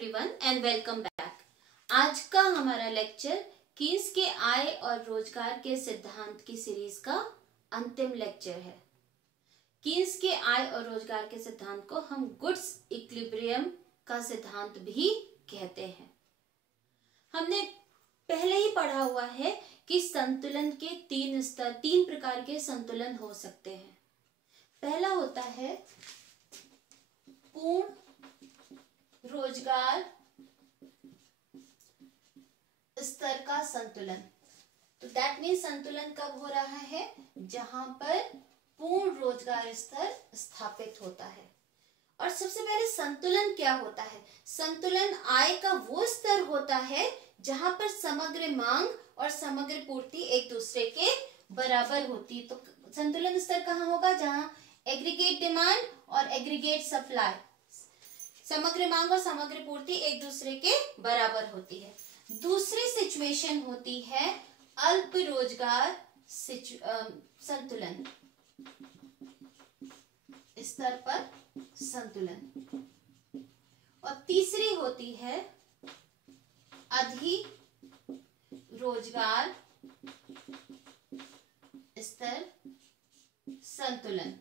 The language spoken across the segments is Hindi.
Everyone and welcome back. आज का हमारा लेक्चर कीन्स के आय और रोजगार के सिद्धांत की सीरीज का अंतिम लेक्चर है। कीन्स के आय और रोजगार के सिद्धांत को हम गुड्स इक्विलिब्रियम का सिद्धांत भी कहते हैं। हमने पहले ही पढ़ा हुआ है कि संतुलन के तीन प्रकार के संतुलन हो सकते हैं। पहला होता है पूर्ण रोजगार स्तर का संतुलन। तो दैट मीन्स संतुलन कब हो रहा है? जहां पर पूर्ण रोजगार स्तर स्थापित होता है। और सबसे पहले संतुलन क्या होता है? संतुलन आय का वो स्तर होता है जहां पर समग्र मांग और समग्र पूर्ति एक दूसरे के बराबर होती है। तो संतुलन स्तर कहाँ होगा? जहां एग्रीगेट डिमांड और एग्रीगेट सप्लाई, समग्र मांग और समग्र पूर्ति एक दूसरे के बराबर होती है। दूसरी सिचुएशन होती है अल्प रोजगार संतुलन स्तर पर संतुलन। और तीसरी होती है अधिक रोजगार स्तर संतुलन।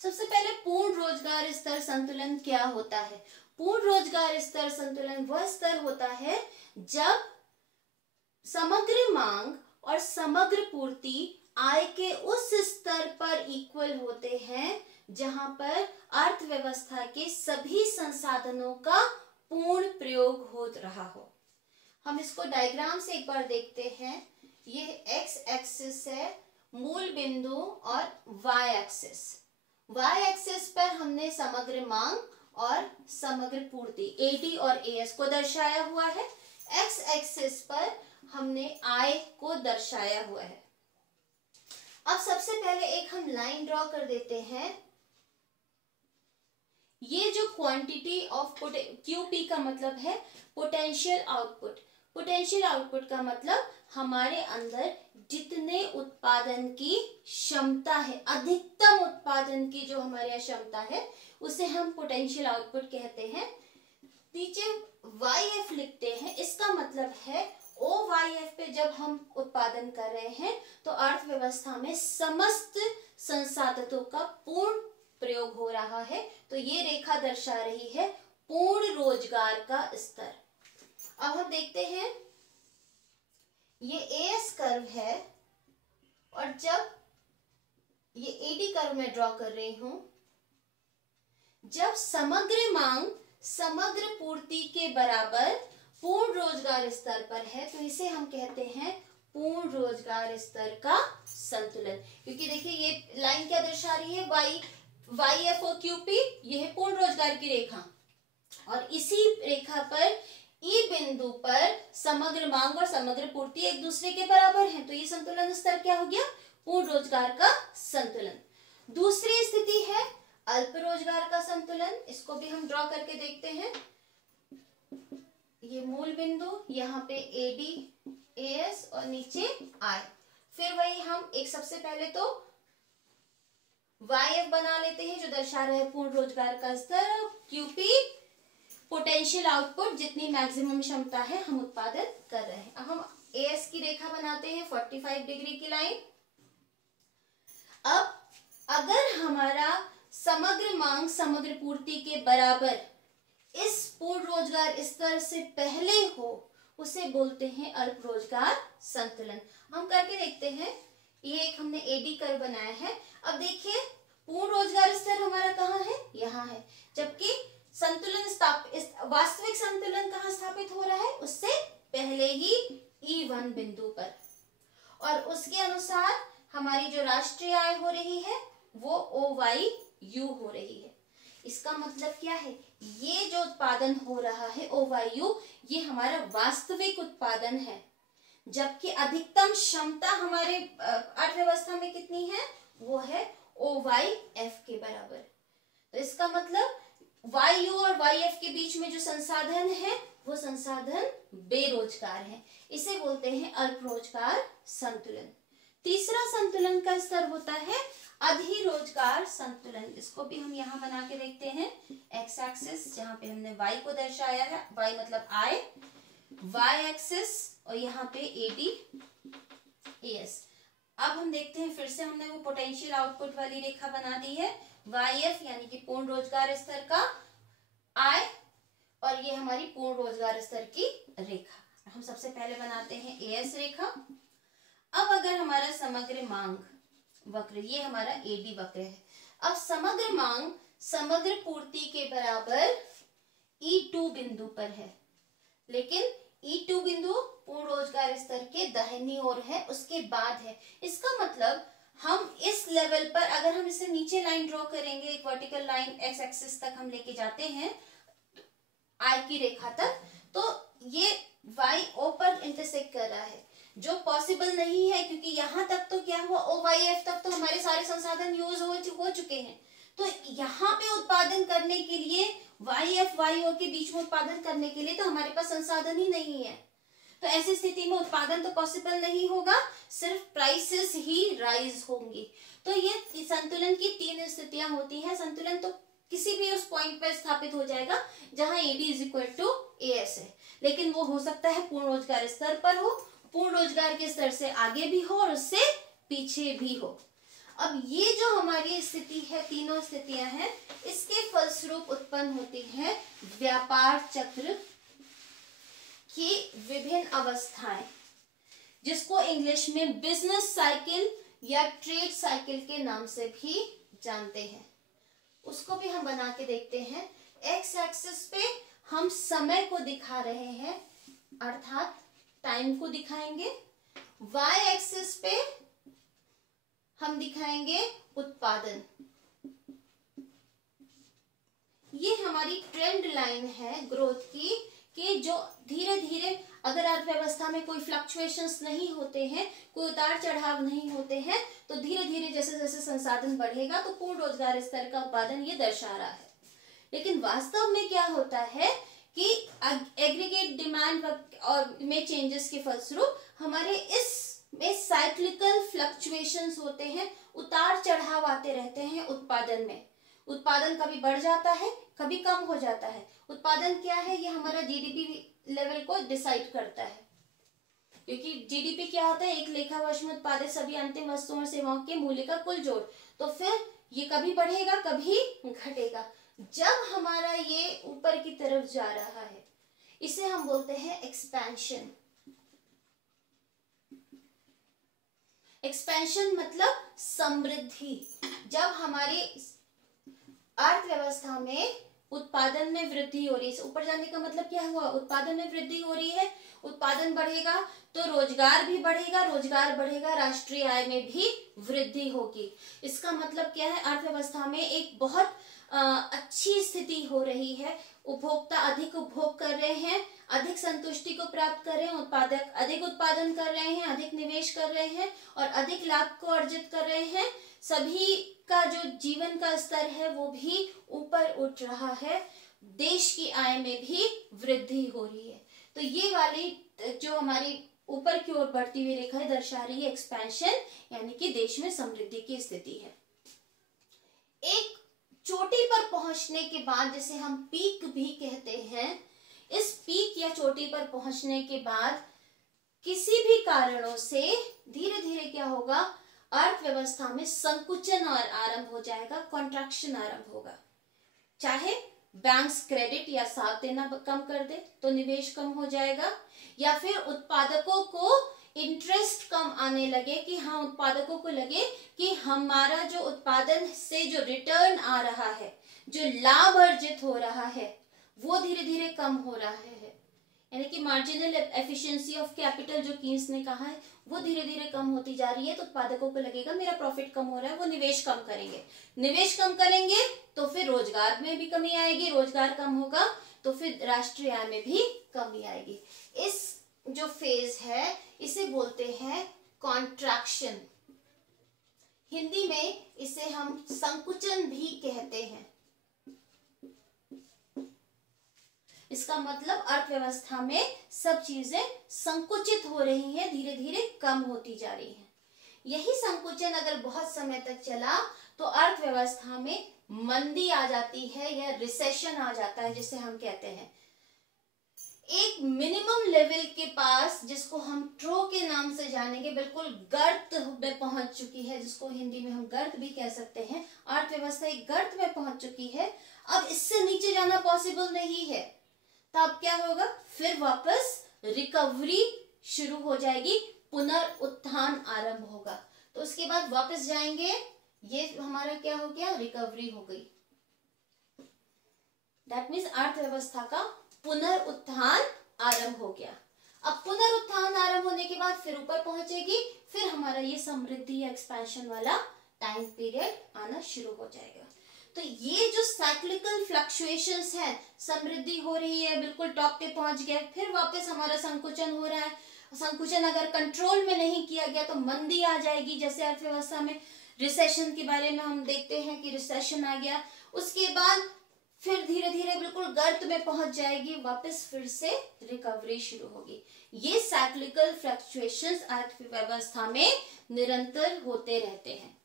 सबसे पहले पूर्ण रोजगार स्तर संतुलन क्या होता है? पूर्ण रोजगार स्तर संतुलन वह स्तर होता है जब समग्र मांग और समग्र पूर्ति आय के उस स्तर पर इक्वल होते हैं जहां पर अर्थव्यवस्था के सभी संसाधनों का पूर्ण प्रयोग हो रहा हो। हम इसको डायग्राम से एक बार देखते हैं। ये एक्स एक्सिस है मूल बिंदु और वाई एक्सिस। वाई एक्सिस पर हमने समग्र मांग और समग्र पूर्ति एडी और एएस को दर्शाया हुआ है। एक्स एक्सिस पर हमने आय को दर्शाया हुआ है। अब सबसे पहले एक हम लाइन ड्रॉ कर देते हैं। ये जो क्वांटिटी ऑफ क्यूपी का मतलब है पोटेंशियल आउटपुट। पोटेंशियल आउटपुट का मतलब हमारे अंदर जितने उत्पादन की क्षमता है, अधिकतम उत्पादन की जो हमारे यहाँ क्षमता है, उसे हम पोटेंशियल आउटपुट कहते हैं। नीचे YF लिखते हैं। इसका मतलब है OYF पे जब हम उत्पादन कर रहे हैं तो अर्थव्यवस्था में समस्त संसाधनों का पूर्ण प्रयोग हो रहा है। तो ये रेखा दर्शा रही है पूर्ण रोजगार का स्तर। अब हम देखते हैं, ये एएस कर्व है और जब ये एडी कर्व में ड्रॉ कर रही हूं, जब समग्र मांग समग्र पूर्ति के बराबर पूर्ण रोजगार स्तर पर है तो इसे हम कहते हैं पूर्ण रोजगार स्तर का संतुलन। क्योंकि देखिए ये लाइन क्या दर्शा रही है? YFOQP, ये है पूर्ण रोजगार की रेखा। और इसी रेखा पर ई बिंदु पर समग्र मांग और समग्र पूर्ति एक दूसरे के बराबर हैं। तो ये संतुलन स्तर क्या हो गया? पूर्ण रोजगार का संतुलन। दूसरी स्थिति है अल्प रोजगार का संतुलन। इसको भी हम ड्रॉ करके देखते हैं। ये मूल बिंदु, यहाँ पे एडी एएस और नीचे आई। फिर वही हम एक सबसे पहले तो YF बना लेते हैं जो दर्शा रहा है पूर्ण रोजगार का स्तर। क्यूपी पोटेंशियल आउटपुट, जितनी मैक्सिमम क्षमता है हम उत्पादन कर रहे हैं। अब हम एएस की रेखा बनाते हैं 45 डिग्री की लाइन। अब अगर हमारा समग्र मांग समग्र पूर्ति के बराबर इस पूर्ण रोजगार स्तर से पहले हो, उसे बोलते हैं अल्प रोजगार संतुलन। हम करके देखते हैं। ये एक हमने एडी कर्व बनाया है। अब देखिए पूर्ण रोजगार स्तर हमारा कहाँ है? यहाँ है। जबकि संतुलन वास्तविक संतुलन कहाँ स्थापित हो रहा है? उससे पहले ही E1 बिंदु पर। और उसके अनुसार हमारी जो राष्ट्रीय आय हो रही है वो OYU हो रही है। इसका मतलब क्या है? ये जो उत्पादन हो रहा है OYU, ये हमारा वास्तविक उत्पादन है। जबकि अधिकतम क्षमता हमारे अर्थव्यवस्था में कितनी है? वो है OYF के बराबर। तो इसका मतलब YU और YF के बीच में जो संसाधन है वो संसाधन बेरोजगार है। इसे बोलते हैं अल्प रोजगार संतुलन। तीसरा संतुलन का स्तर होता है अधिरोजगार संतुलन, इसको भी हम यहाँ बना के देखते हैं। एक्स एक्सिस जहाँ पे हमने वाई को दर्शाया है, वाई मतलब आय, वाई एक्सिस और यहाँ पे एडी एस। अब हम देखते हैं, फिर से हमने वो पोटेंशियल आउटपुट वाली रेखा बना दी है, वाई एफ यानी कि पूर्ण रोजगार स्तर का आय, और ये हमारी पूर्ण रोजगार स्तर की रेखा। हम सबसे पहले बनाते हैं एएस रेखा। अब अगर हमारा समग्र मांग वक्र, ये हमारा एडी वक्र है। अब समग्र मांग समग्र पूर्ति के बराबर E2 बिंदु पर है, लेकिन E2 बिंदु पूर्ण रोजगार स्तर के दाहिनी ओर है, उसके बाद है। इसका मतलब हम इस लेवल पर अगर हम इसे नीचे लाइन ड्रॉ करेंगे, एक वर्टिकल लाइन एक्स एक्सिस तक हम लेके जाते हैं आई की रेखा तक, तो ये वाई ओ पर इंटरसेक्ट कर रहा है, जो पॉसिबल नहीं है, क्योंकि यहाँ तक तो क्या हुआ, ओ वाई एफ तक तो हमारे सारे संसाधन यूज हो चुके हैं। तो यहाँ पे उत्पादन करने के लिए वाई एफ वाई ओ के बीच में उत्पादन करने के लिए तो हमारे पास संसाधन ही नहीं है। तो ऐसी स्थिति में उत्पादन तो पॉसिबल नहीं होगा, सिर्फ प्राइसेस ही राइज होंगी। तो ये संतुलन की तीन स्थितियां होती हैं। संतुलन तो किसी भी उस पॉइंट पर स्थापित हो जाएगा जहां AD is equal to AS है, लेकिन वो हो सकता है पूर्ण रोजगार स्तर पर हो, पूर्ण रोजगार के स्तर से आगे भी हो और उससे पीछे भी हो। अब ये जो हमारी स्थिति है, तीनों स्थितियां हैं, इसके फलस्वरूप उत्पन्न होती है व्यापार चक्र की विभिन्न अवस्थाएं, जिसको इंग्लिश में बिजनेस साइकिल या ट्रेड साइकिल के नाम से भी जानते हैं। उसको भी हम बना के देखते हैं। एक्स एक्सिस पे हम समय को दिखा रहे हैं, अर्थात टाइम को दिखाएंगे। वाई एक्सिस पे हम दिखाएंगे उत्पादन। ये हमारी ट्रेंड लाइन है ग्रोथ की, कि जो धीरे धीरे अगर अर्थव्यवस्था में कोई फ्लक्चुएशंस नहीं होते हैं, कोई उतार चढ़ाव नहीं होते हैं, तो धीरे धीरे जैसे जैसे संसाधन बढ़ेगा तो पूर्ण रोजगार स्तर का उत्पादन ये दर्शा रहा है। लेकिन वास्तव में क्या होता है कि एग्रीगेट डिमांड और में चेंजेस के फलस्वरूप हमारे इसमें साइक्लिकल फ्लक्चुएशंस होते हैं, उतार चढ़ाव आते रहते हैं उत्पादन में। उत्पादन कभी बढ़ जाता है, कभी कम हो जाता है। उत्पादन क्या है, ये हमारा जीडीपी लेवल को डिसाइड करता है, क्योंकि जीडीपी क्या होता है, एक लेखा वर्ष में उत्पादित सभी अंतिम वस्तुओं और सेवाओं के मूल्य का कुल जोड़। तो फिर ये कभी बढ़ेगा कभी घटेगा। जब हमारा ये ऊपर की तरफ जा रहा है, इसे हम बोलते हैं एक्सपेंशन। एक्सपेंशन मतलब समृद्धि। जब हमारी अर्थव्यवस्था में उत्पादन में वृद्धि हो रही है, ऊपर जाने का मतलब क्या हुआ, उत्पादन में वृद्धि हो रही है, उत्पादन बढ़ेगा तो रोजगार भी बढ़ेगा, रोजगार बढ़ेगा राष्ट्रीय आय में भी वृद्धि होगी। इसका मतलब क्या है, अर्थव्यवस्था में एक बहुत अच्छी स्थिति हो रही है। उपभोक्ता अधिक उपभोग कर रहे हैं, अधिक संतुष्टि को प्राप्त कर रहे हैं, उत्पादक अधिक उत्पादन कर रहे हैं, अधिक निवेश कर रहे हैं और अधिक लाभ को अर्जित कर रहे हैं। सभी का जो जीवन का स्तर है वो भी ऊपर उठ रहा है, देश की आय में भी वृद्धि हो रही है। तो ये वाली जो हमारी ऊपर की ओर बढ़ती हुई रेखा दर्शा रही है एक्सपेंशन, यानी कि देश में समृद्धि की स्थिति है। एक चोटी पर पहुंचने के बाद, जिसे हम पीक भी कहते हैं, इस पीक या चोटी पर पहुंचने के बाद किसी भी कारणों से धीरे धीरे क्या होगा, अर्थव्यवस्था में संकुचन और आरंभ हो जाएगा, कॉन्ट्रैक्शन आरंभ होगा। चाहे बैंक्स क्रेडिट या साथ देना कम कर दे तो निवेश कम हो जाएगा, या फिर उत्पादकों को इंटरेस्ट कम आने लगे, कि हाँ उत्पादकों को लगे कि हमारा जो उत्पादन से जो रिटर्न आ रहा है, जो लाभ अर्जित हो रहा है, वो धीरे धीरे कम हो रहा है। यानी कि मार्जिनल एफिशिएंसी ऑफ कैपिटल जो कीन्स ने कहा है, वो धीरे धीरे कम होती जा रही है। तो उत्पादकों को लगेगा मेरा प्रॉफिट कम हो रहा है, वो निवेश कम करेंगे। निवेश कम करेंगे तो फिर रोजगार में भी कमी आएगी, रोजगार कम होगा तो फिर राष्ट्रीय आय में भी कमी आएगी। इस जो फेज है इसे बोलते हैं कॉन्ट्रैक्शन। हिंदी में इसे हम संकुचन भी कहते हैं। इसका मतलब अर्थव्यवस्था में सब चीजें संकुचित हो रही हैं, धीरे धीरे कम होती जा रही हैं। यही संकुचन अगर बहुत समय तक चला तो अर्थव्यवस्था में मंदी आ जाती है या रिसेशन आ जाता है, जिसे हम कहते हैं। एक मिनिमम लेवल के पास, जिसको हम ट्रो के नाम से जानेंगे, बिल्कुल गर्त में पहुंच चुकी है, जिसको हिंदी में हम गर्त भी कह सकते हैं। अर्थव्यवस्था एक गर्त में पहुंच चुकी है, अब इससे नीचे जाना पॉसिबल नहीं है। तब क्या होगा, फिर वापस रिकवरी शुरू हो जाएगी, पुनरुत्थान आरंभ होगा। तो उसके बाद वापस जाएंगे, ये हमारा क्या हो गया, रिकवरी हो गई। दैट मीन्स अर्थव्यवस्था का पुनरुत्थान आरंभ हो गया। अब पुनरुत्थान आरंभ होने के बाद फिर ऊपर पहुंचेगी, फिर हमारा ये समृद्धि या एक्सपेंशन वाला टाइम पीरियड आना शुरू हो जाएगा। तो ये जो साइक्लिकल फ्लक्चुएशंस है, समृद्धि हो रही है, बिल्कुल टॉप पे पहुंच गया, फिर वापस हमारा संकुचन हो रहा है। संकुचन अगर कंट्रोल में नहीं किया गया तो मंदी आ जाएगी। जैसे अर्थव्यवस्था में रिसेशन के बारे में हम देखते हैं कि रिसेशन आ गया, उसके बाद फिर धीरे धीरे बिल्कुल गर्त में पहुंच जाएगी, वापस फिर से रिकवरी शुरू होगी। ये साइक्लिकल फ्लक्चुएशंस अर्थव्यवस्था में निरंतर होते रहते हैं।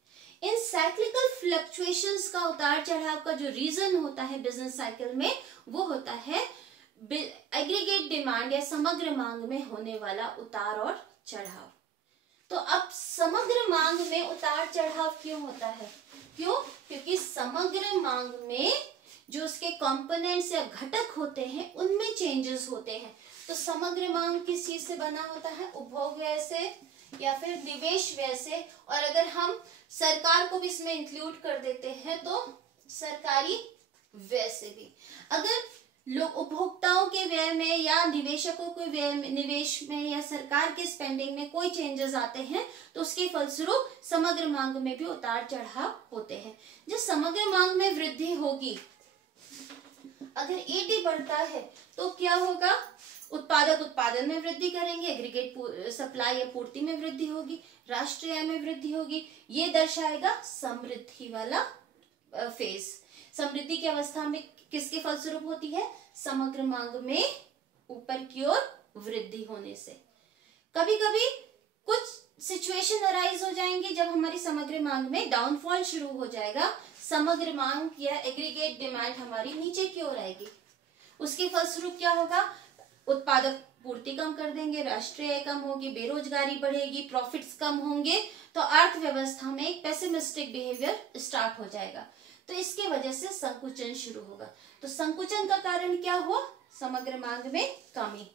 इन साइक्लिकल फ्लक्चुएशंस का उतार चढ़ाव का जो रीजन होता है बिजनेस साइकिल में, वो होता है एग्रीगेट डिमांड या समग्र मांग में होने वाला उतार और चढ़ाव। तो अब समग्र मांग में उतार चढ़ाव क्यों होता है? क्योंकि समग्र मांग में जो उसके कंपोनेंट्स या घटक होते हैं उनमें चेंजेस होते हैं। तो समग्र मांग किस चीज से बना होता है? उपभोग व्यय से या फिर निवेश व्यय से। और अगर हम सरकार को भी इसमें इंक्लूड कर देते हैं तो सरकारी व्यय से भी। अगर लोग उपभोक्ताओं के व्यय में या निवेशकों के व्यय में, निवेश में या सरकार के स्पेंडिंग में कोई चेंजेस आते हैं तो उसके फलस्वरूप समग्र मांग में भी उतार चढ़ाव होते हैं। जब समग्र मांग में वृद्धि होगी, अगर एडी बढ़ता है तो क्या होगा? उत्पादक उत्पादन में वृद्धि करेंगे, एग्रीगेट सप्लाई या पूर्ति में वृद्धि होगी, राष्ट्रीय आय में वृद्धि होगी। ये दर्शाएगा समृद्धि वाला फेज। समृद्धि की अवस्था में किसके फलस्वरूप होती है? समग्र मांग में ऊपर की ओर वृद्धि होने से। कभी कभी कुछ सिचुएशन अराइज हो जाएंगे जब हमारी समग्र मांग में डाउनफॉल शुरू हो जाएगा, समग्र मांग या एग्रीगेट डिमांड हमारी नीचे की ओर आएगी। उसके फलस्वरूप क्या होगा? उत्पादक पूर्ति कम कर देंगे, राष्ट्रीय आय कम होगी, बेरोजगारी बढ़ेगी, प्रॉफिट्स कम होंगे, तो अर्थव्यवस्था में एक पेसिमिस्टिक बिहेवियर स्टार्ट हो जाएगा। तो इसके वजह से संकुचन शुरू होगा। तो संकुचन का कारण क्या हुआ? समग्र मांग में कमी।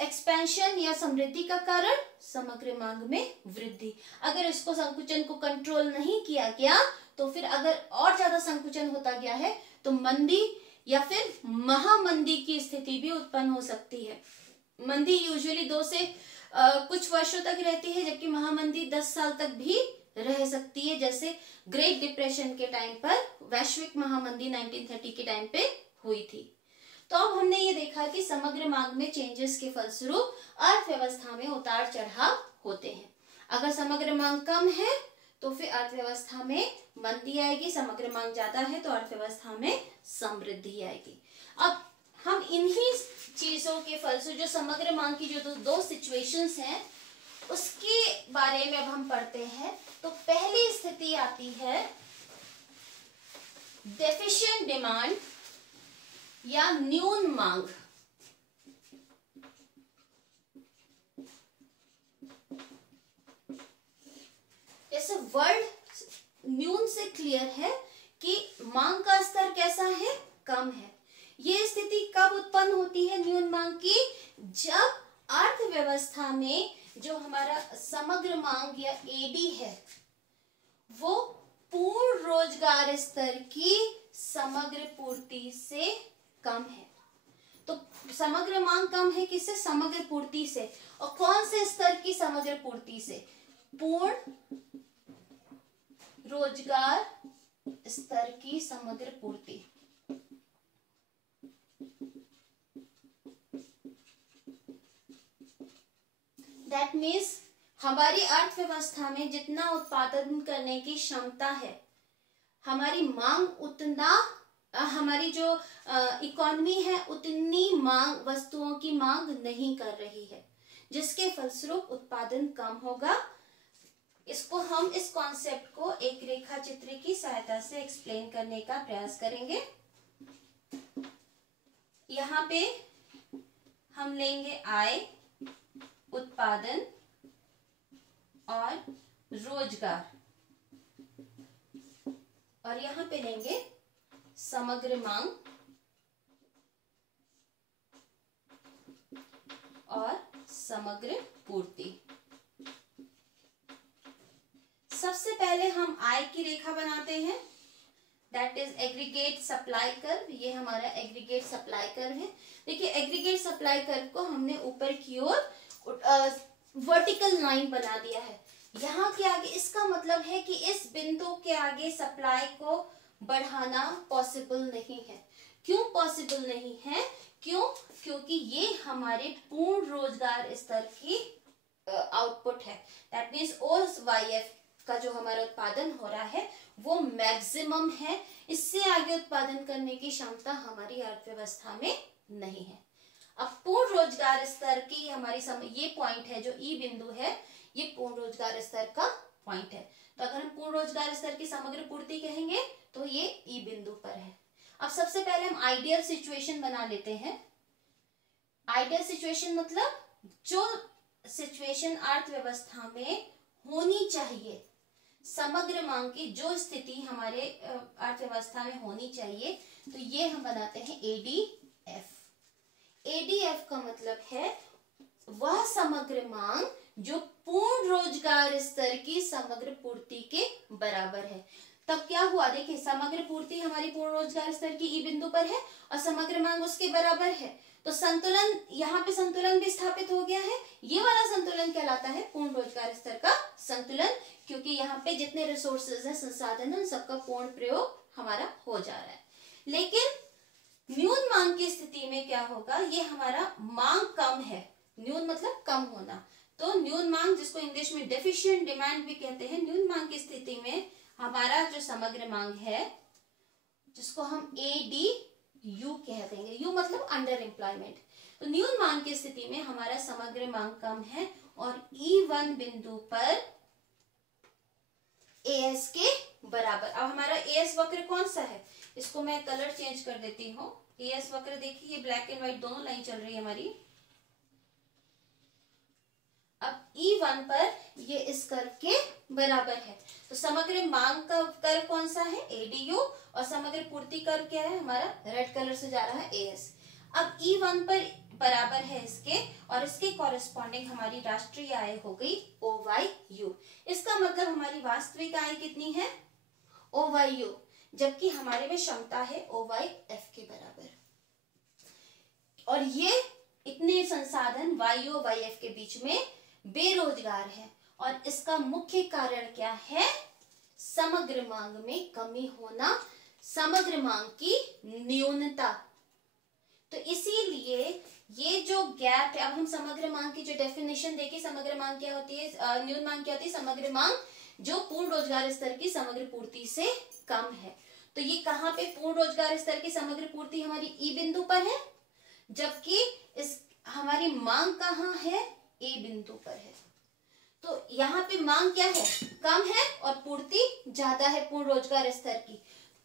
एक्सपेंशन या समृद्धि का कारण समग्र मांग में वृद्धि। अगर इसको संकुचन को कंट्रोल नहीं किया गया तो फिर अगर और ज्यादा संकुचन होता गया है तो मंदी या फिर महामंदी की स्थिति भी उत्पन्न हो सकती है। मंदी यूजुअली 2 से कुछ वर्षों तक रहती है, जबकि महामंदी 10 साल तक भी रह सकती है। जैसे ग्रेट डिप्रेशन के टाइम पर वैश्विक महामंदी 1930 के टाइम पे हुई थी। तो अब हमने ये देखा कि समग्र मांग में चेंजेस के फलस्वरूप अर्थव्यवस्था में उतार चढ़ाव होते हैं। अगर समग्र मांग कम है तो फिर अर्थव्यवस्था में मंदी आएगी, समग्र मांग ज्यादा है तो अर्थव्यवस्था में समृद्धि आएगी। अब हम इन्हीं चीजों के फलस्वरूप जो समग्र मांग की जो दो सिचुएशंस हैं उसके बारे में अब हम पढ़ते हैं। तो पहली स्थिति आती है डेफिशिएंट डिमांड या न्यून मांग। जैसे वर्ड न्यून से क्लियर है कि मांग का स्तर कैसा है? कम है। ये स्थिति कब उत्पन्न होती है न्यून मांग की? जब अर्थव्यवस्था में जो हमारा समग्र मांग या एडी है वो पूर्ण रोजगार स्तर की समग्र पूर्ति से कम है। तो समग्र मांग कम है किससे? समग्र पूर्ति से। और कौन से स्तर की समग्र पूर्ति से? पूर्ण रोजगार स्तर की समग्र पूर्ति। दैट मीन्स हमारी अर्थव्यवस्था में जितना उत्पादन करने की क्षमता है, हमारी मांग उतना, हमारी जो इकोनॉमी है उतनी मांग, वस्तुओं की मांग नहीं कर रही है, जिसके फलस्वरूप उत्पादन कम होगा, इसको हम इस कॉन्सेप्ट को एक रेखा चित्र की सहायता से एक्सप्लेन करने का प्रयास करेंगे। यहाँ पे हम लेंगे आय, उत्पादन और रोजगार, और यहाँ पे लेंगे समग्र मांग और समग्र पूर्ति। सबसे पहले हम आय की रेखा बनाते हैं, that is aggregate supply curve. ये हमारा एग्रीगेट सप्लाई कर्व है। देखिए एग्रीगेट सप्लाई कर्व को हमने ऊपर की ओर वर्टिकल लाइन बना दिया है। यहाँ के आगे, इसका मतलब है कि इस बिंदु के आगे सप्लाई को बढ़ाना पॉसिबल नहीं है। क्यों पॉसिबल नहीं है? क्योंकि ये हमारे पूर्ण रोजगार स्तर की आउटपुट है। दैट मीन्स OYF का जो हमारा उत्पादन हो रहा है वो मैक्सिमम है। इससे आगे उत्पादन करने की क्षमता हमारी अर्थव्यवस्था में नहीं है। अब पूर्ण रोजगार स्तर की हमारी ये पॉइंट है, जो ई बिंदु है, ये पूर्ण रोजगार स्तर का पॉइंट है। तो अगर हम पूर्ण रोजगार स्तर की समग्र पूर्ति कहेंगे तो ये ई बिंदु पर है। अब सबसे पहले हम आइडियल सिचुएशन बना लेते हैं। आइडियल सिचुएशन मतलब जो सिचुएशन अर्थव्यवस्था में होनी चाहिए, समग्र मांग की जो स्थिति हमारे अर्थव्यवस्था में होनी चाहिए, तो ये हम बनाते हैं ADF। ADF का मतलब है वह समग्र मांग जो पूर्ण रोजगार स्तर की समग्र पूर्ति के बराबर है। तब क्या हुआ? देखिए समग्र पूर्ति हमारी पूर्ण रोजगार स्तर की ई बिंदु पर है और समग्र मांग उसके बराबर है, तो संतुलन, यहाँ पे संतुलन भी स्थापित हो गया है। ये वाला संतुलन कहलाता है पूर्ण रोजगार स्तर का संतुलन, क्योंकि यहाँ पे जितने रिसोर्सेज हैं, संसाधन, उन सबका पूर्ण प्रयोग हमारा हो जा रहा है। लेकिन न्यून मांग की स्थिति में क्या होगा? ये हमारा मांग कम है। न्यून मतलब कम होना, तो न्यून मांग, जिसको इंग्लिश में डेफिशिएंट डिमांड भी कहते हैं, न्यून मांग की स्थिति में हमारा जो समग्र मांग है, जिसको हम ADU कह देंगे, यू मतलब अंडर एम्प्लॉयमेंट, तो न्यून मांग की स्थिति में हमारा समग्र मांग कम है और E1 बिंदु पर AS के बराबर। अब हमारा AS वक्र कौन सा है? इसको मैं कलर चेंज कर देती हूँ। AS वक्र देखिए, ये ब्लैक एंड व्हाइट दोनों लाइन चल रही है हमारी। अब E1 पर ये इस कर्व के बराबर है, तो समग्र मांग का कर्व कौन सा है? ADU, और समग्र पूर्ति कर्व क्या है हमारा? रेड कलर से जा रहा है AS। अब E1 पर बराबर है इसके, और इसके कॉरेस्पॉन्डिंग हमारी राष्ट्रीय आय हो गई OYU। इसका मतलब हमारी वास्तविक आय कितनी है? OYU, जबकि हमारे में क्षमता है OYF के बराबर। और ये इतने संसाधन YU YF के बीच में बेरोजगार है, और इसका मुख्य कारण क्या है? समग्र मांग में कमी होना, समग्र मांग की न्यूनता। तो इसीलिए ये जो गैप है, अब हम समग्र मांग की जो डेफिनेशन देखिए, समग्र मांग क्या होती है, न्यून मांग क्या होती है? समग्र मांग जो पूर्ण रोजगार स्तर की समग्र पूर्ति से कम है। तो ये कहाँ पे पूर्ण रोजगार स्तर की समग्र पूर्ति हमारी ई बिंदु पर है, जबकि इस हमारी मांग कहाँ है? ए बिंदु पर है। तो यहाँ पे मांग क्या है? कम है, और पूर्ति ज्यादा है पूर्ण रोजगार स्तर की।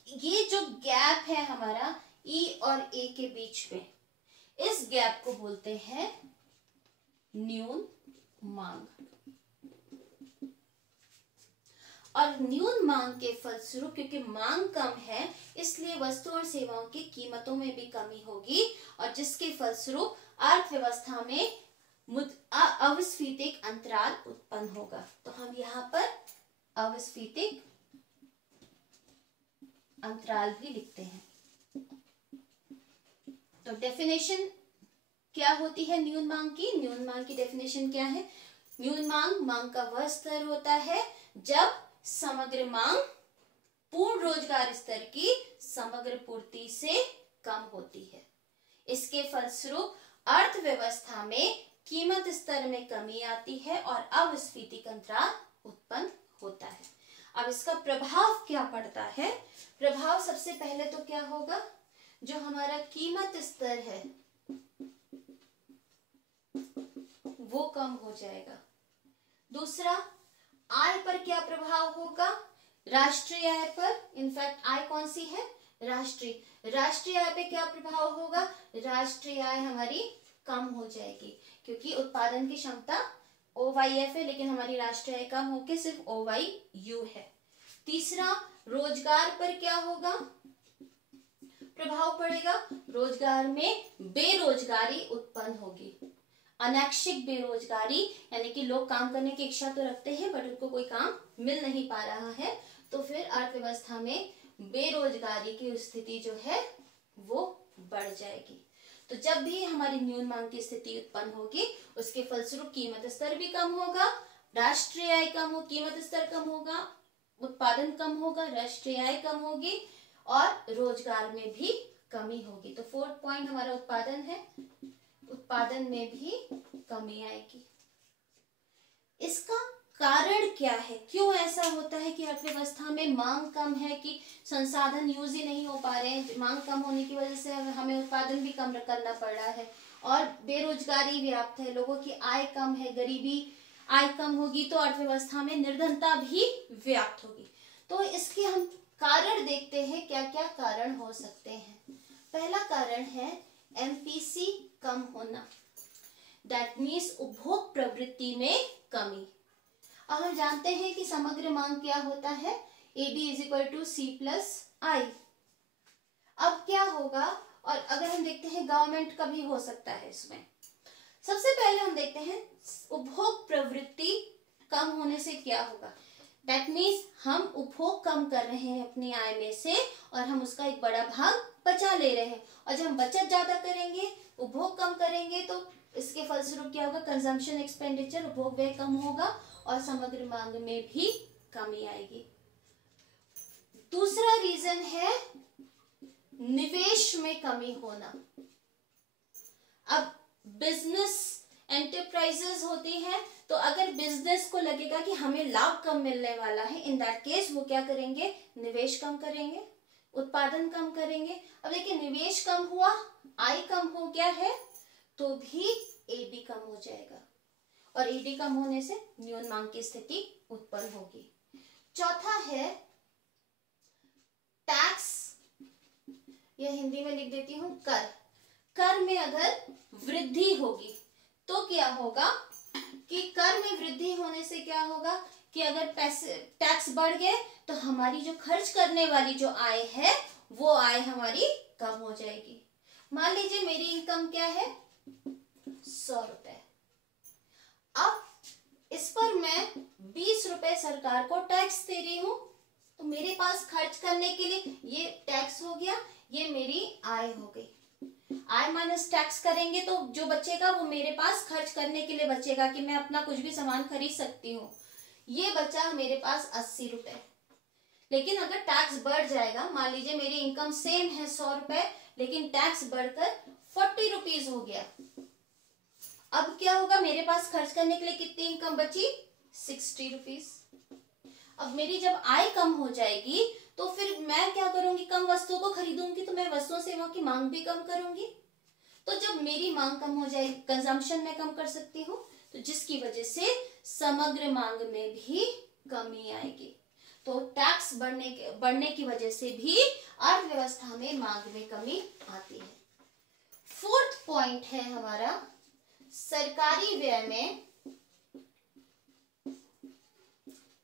ये जो गैप है हमारा ई और ए के बीच में, इस गैप को बोलते हैं न्यून मांग। और न्यून मांग के फलस्वरूप, क्योंकि मांग कम है, इसलिए वस्तु और सेवाओं की कीमतों में भी कमी होगी, और जिसके फलस्वरूप अर्थव्यवस्था में अविस्फीतिक अंतराल उत्पन्न होगा। तो हम यहाँ पर अविस्फीतिक अंतराल भी लिखते हैं। तो डेफिनेशन क्या होती है न्यून मांग की? न्यून मांग की डेफिनेशन क्या है? न्यून मांग, मांग का वह स्तर होता है जब समग्र मांग पूर्ण रोजगार स्तर की समग्र पूर्ति से कम होती है। इसके फलस्वरूप अर्थव्यवस्था में कीमत स्तर में कमी आती है और अविस्फीतिक अंतराल उत्पन्न होता है। अब इसका प्रभाव क्या पड़ता है? प्रभाव सबसे पहले तो क्या होगा? जो हमारा कीमत स्तर है वो कम हो जाएगा। दूसरा, आय पर क्या प्रभाव होगा? राष्ट्रीय आय पर। इनफैक्ट आय कौन सी है? राष्ट्रीय आय पे क्या प्रभाव होगा? राष्ट्रीय आय हमारी कम हो जाएगी, क्योंकि उत्पादन की क्षमता OYF है, लेकिन हमारी राष्ट्रीय आय कम होके सिर्फ OYU है। तीसरा, रोजगार पर क्या होगा? प्रभाव पड़ेगा। रोजगार में बेरोजगारी उत्पन्न होगी। अनैच्छिक बेरोजगारी, यानी कि लोग काम करने की इच्छा तो रखते हैं बट उनको कोई काम मिल नहीं पा रहा है, तो फिर अर्थव्यवस्था में बेरोजगारी की स्थिति जो है वो बढ़ जाएगी। तो जब भी हमारी न्यून मांग की स्थिति उत्पन्न होगी, उसके फलस्वरूप कीमत स्तर भी कम होगा, राष्ट्रीय आय कम हो, कीमत स्तर कम होगा, उत्पादन कम होगा, राष्ट्रीय आय कम होगी और रोजगार में भी कमी होगी। तो 4th पॉइंट हमारा उत्पादन है, उत्पादन में भी कमी आएगी। इसका कारण क्या है? क्यों ऐसा होता है कि अर्थव्यवस्था में मांग कम है, कि संसाधन यूज ही नहीं हो पा रहे हैं, मांग कम होने की वजह से हमें उत्पादन भी कम करना पड़ रहा है और बेरोजगारी व्याप्त है, लोगों की आय कम है, गरीबी, आय कम होगी तो अर्थव्यवस्था में निर्धनता भी व्याप्त होगी। तो इसके हम कारण देखते हैं, क्या क्या कारण हो सकते हैं। पहला कारण है MPC कम होना, दैट मीन्स उपभोग प्रवृत्ति में कमी। अब हम जानते हैं कि समग्र मांग क्या होता है, AB = C+I। अब क्या होगा, और अगर हम देखते हैं गवर्नमेंट का भी हो सकता है इसमें। सबसे पहले हम देखते हैं उपभोग प्रवृत्ति कम होने से क्या होगा। दैट मीन्स हम उपभोग कम कर रहे हैं अपनी आय में से और हम उसका एक बड़ा भाग बचा ले रहे हैं, और जब हम बचत ज्यादा करेंगे, उपभोग कम करेंगे, तो इसके फलस्वरूप क्या होगा, कंजम्पशन एक्सपेंडिचर, उपभोग व्यय कम होगा और समग्र मांग में भी कमी आएगी। दूसरा रीजन है निवेश में कमी होना। अब बिजनेस एंटरप्राइजेस होती है, तो अगर बिजनेस को लगेगा कि हमें लाभ कम मिलने वाला है, इन दैट केस वो क्या करेंगे, निवेश कम करेंगे, उत्पादन कम करेंगे। अब देखिए निवेश कम हुआ, आय कम हो गया है, तो भी AB कम हो जाएगा और AB कम होने से न्यून मांग की स्थिति उत्पन्न होगी। चौथा है टैक्स, यह हिंदी में लिख देती हूं कर। कर में अगर वृद्धि होगी तो क्या होगा कि कर में वृद्धि होने से क्या होगा कि अगर पैसे टैक्स बढ़ गए तो हमारी जो खर्च करने वाली जो आय है वो आय हमारी कम हो जाएगी। मान लीजिए मेरी इनकम क्या है, 100 रुपए। अब इस पर मैं 20 रुपए सरकार को टैक्स दे रही हूं, तो मेरे पास खर्च करने के लिए ये टैक्स हो गया, ये मेरी आय हो गई। आय माइनस टैक्स करेंगे तो जो बचेगा वो मेरे पास खर्च करने के लिए बचेगा कि मैं अपना कुछ भी सामान खरीद सकती हूँ। ये बचा मेरे पास 80 रुपए। लेकिन अगर टैक्स बढ़ जाएगा, मान लीजिए मेरी इनकम सेम है 100 रुपए, लेकिन टैक्स बढ़कर 40 रुपीज हो गया। अब क्या होगा, मेरे पास खर्च करने के लिए कितनी इनकम बची, 60 रुपीज। अब मेरी जब आय कम हो जाएगी तो फिर मैं क्या करूंगी, कम वस्तुओं को खरीदूंगी, तो मैं वस्तुओं सेवाओं की मांग भी कम करूंगी। तो जब मेरी मांग कम हो जाएगी, कंजम्पशन में कम कर सकती हूँ, तो जिसकी वजह से समग्र मांग में भी कमी आएगी। तो टैक्स बढ़ने की वजह से भी अर्थव्यवस्था में मांग में कमी आती है। 4th पॉइंट है हमारा सरकारी व्यय में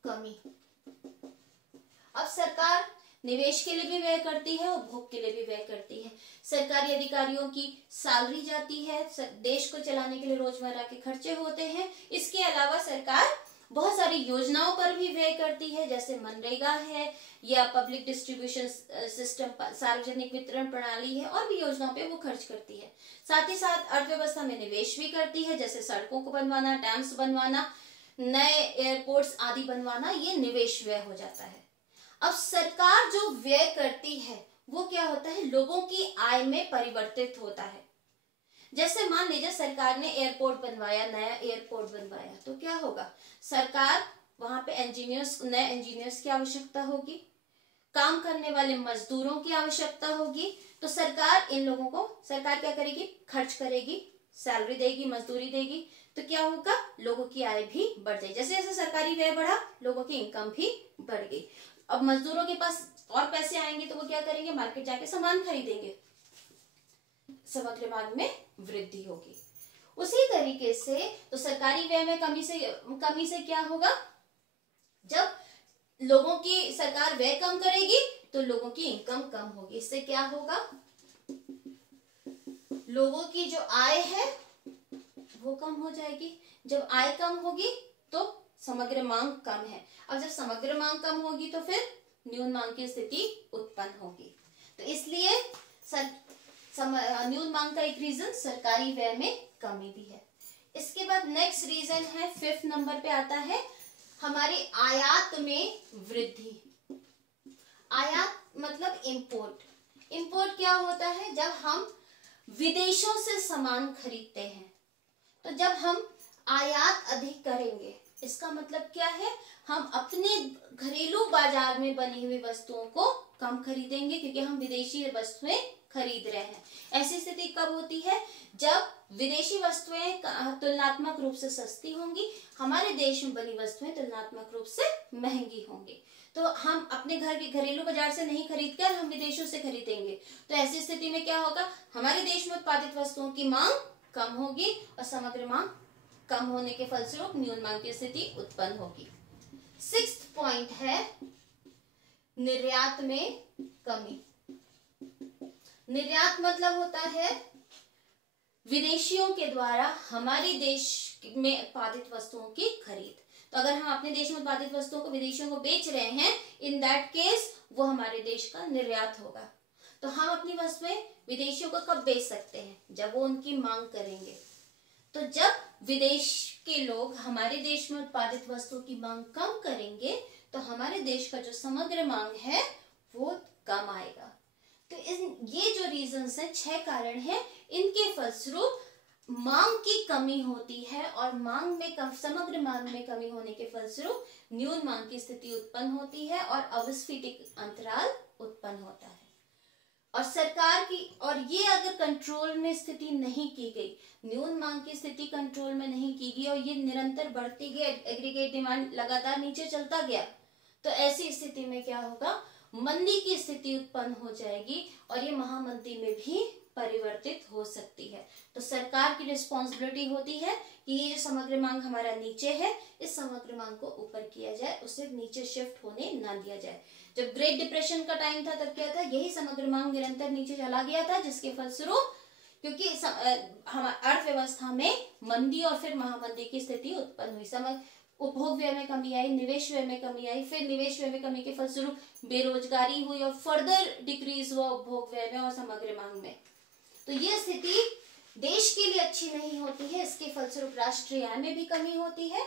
कमी। अब सरकार निवेश के लिए भी व्यय करती है, उपभोग के लिए भी व्यय करती है। सरकारी अधिकारियों की सैलरी जाती है, देश को चलाने के लिए रोजमर्रा के खर्चे होते हैं। इसके अलावा सरकार बहुत सारी योजनाओं पर भी व्यय करती है, जैसे मनरेगा है या पब्लिक डिस्ट्रीब्यूशन सिस्टम, सार्वजनिक वितरण प्रणाली है, और भी योजनाओं पे वो खर्च करती है। साथ ही साथ अर्थव्यवस्था में निवेश भी करती है, जैसे सड़कों को बनवाना, डैम्स बनवाना, नए एयरपोर्ट्स आदि बनवाना, ये निवेश व्यय हो जाता है। अब सरकार जो व्यय करती है वो क्या होता है, लोगों की आय में परिवर्तित होता है। जैसे मान लीजिए सरकार ने एयरपोर्ट बनवाया, नया एयरपोर्ट बनवाया, तो क्या होगा, सरकार वहां पे नए इंजीनियर्स की आवश्यकता होगी, काम करने वाले मजदूरों की आवश्यकता होगी। तो सरकार इन लोगों को, सरकार क्या करेगी, खर्च करेगी, सैलरी देगी, मजदूरी देगी, तो क्या होगा, लोगों की आय भी बढ़ जाएगी। जैसे जैसे सरकारी व्यय बढ़ा, लोगों की इनकम भी बढ़ गई। अब मजदूरों के पास और पैसे आएंगे तो वो क्या करेंगे, मार्केट जाके सामान खरीदेंगे, समग्र मांग में वृद्धि होगी। उसी तरीके से तो सरकारी व्यय में कमी से क्या होगा, जब लोगों की सरकार व्यय कम करेगी तो लोगों की इनकम कम होगी। इससे क्या होगा, लोगों की जो आय है वो कम हो जाएगी। जब आय कम होगी तो समग्र मांग कम है। अब जब समग्र मांग कम होगी तो फिर न्यून मांग की स्थिति उत्पन्न होगी। तो इसलिए न्यून मांग का एक रीजन सरकारी व्यय में कमी भी है। इसके बाद नेक्स्ट रीजन है, 5th नंबर पे आता है हमारे आयात में वृद्धि। आयात मतलब इंपोर्ट। इंपोर्ट क्या होता है, जब हम विदेशों से सामान खरीदते हैं, तो जब हम आयात अधिक करेंगे, इसका मतलब क्या है, हम अपने घरेलू बाजार में बनी हुई वस्तुओं को कम खरीदेंगे क्योंकि हम विदेशी वस्तुएं खरीद रहे हैं। ऐसी स्थिति कब होती है, जब विदेशी वस्तुएं तुलनात्मक रूप से सस्ती होंगी, हमारे देश में बनी वस्तुएं तुलनात्मक रूप से महंगी होंगी। तो हम अपने घर के घरेलू बाजार से नहीं खरीदकर हम विदेशों से खरीदेंगे, तो ऐसी स्थिति में क्या होगा, हमारे देश में उत्पादित वस्तुओं की मांग कम होगी और समग्र मांग कम होने के फलस्वरूप न्यून मांग की स्थिति उत्पन्न होगी। 6th पॉइंट है निर्यात में कमी। निर्यात मतलब होता है विदेशियों के द्वारा हमारे देश में उत्पादित वस्तुओं की खरीद। तो अगर हम अपने देश में उत्पादित वस्तुओं को विदेशियों को बेच रहे हैं, इन दैट केस वो हमारे देश का निर्यात होगा। तो हम अपनी वस्तुएं विदेशियों को कब बेच सकते हैं, जब वो उनकी मांग करेंगे। तो जब विदेश के लोग हमारे देश में उत्पादित वस्तुओं की मांग कम करेंगे तो हमारे देश का जो समग्र मांग है वो कम आएगा। तो ये जो रीजंस है, 6 कारण हैं, इनके फलस्वरूप मांग की कमी होती है और समग्र मांग में कमी होने के फलस्वरूप न्यून मांग की स्थिति उत्पन्न होती है और अविस्फीटित अंतराल उत्पन्न होता है। और सरकार की, और ये अगर कंट्रोल में स्थिति नहीं की गई, न्यून मांग की स्थिति कंट्रोल में नहीं की गई और ये निरंतर बढ़ती गई, एग्रीगेट डिमांड लगातार नीचे चलता गया, तो ऐसी स्थिति में क्या होगा, मंदी की स्थिति उत्पन्न हो जाएगी और ये महामंदी में भी परिवर्तित हो सकती है। तो सरकार की रिस्पॉन्सिबिलिटी होती है कि ये जो समग्र मांग हमारा नीचे है, इस समग्र मांग को ऊपर किया जाए, उसे नीचे शिफ्ट होने ना दिया जाए। जब ग्रेट डिप्रेशन का टाइम था तब क्या था, यही समग्र मांग निरंतर नीचे चला गया था, जिसके फलस्वरूप क्योंकि अर्थव्यवस्था में मंदी और फिर महामंदी की स्थिति उत्पन्न हुई। उपभोग व्यय में कमी आई, निवेश व्यय में कमी आई, फिर निवेश व्यय में कमी के फलस्वरूप बेरोजगारी हुई और फर्दर डिक्रीज हुआ उपभोग व्यय में और समग्र मांग में। तो ये स्थिति देश के लिए अच्छी नहीं होती है। इसके फलस्वरूप राष्ट्रीय आय में भी कमी होती है,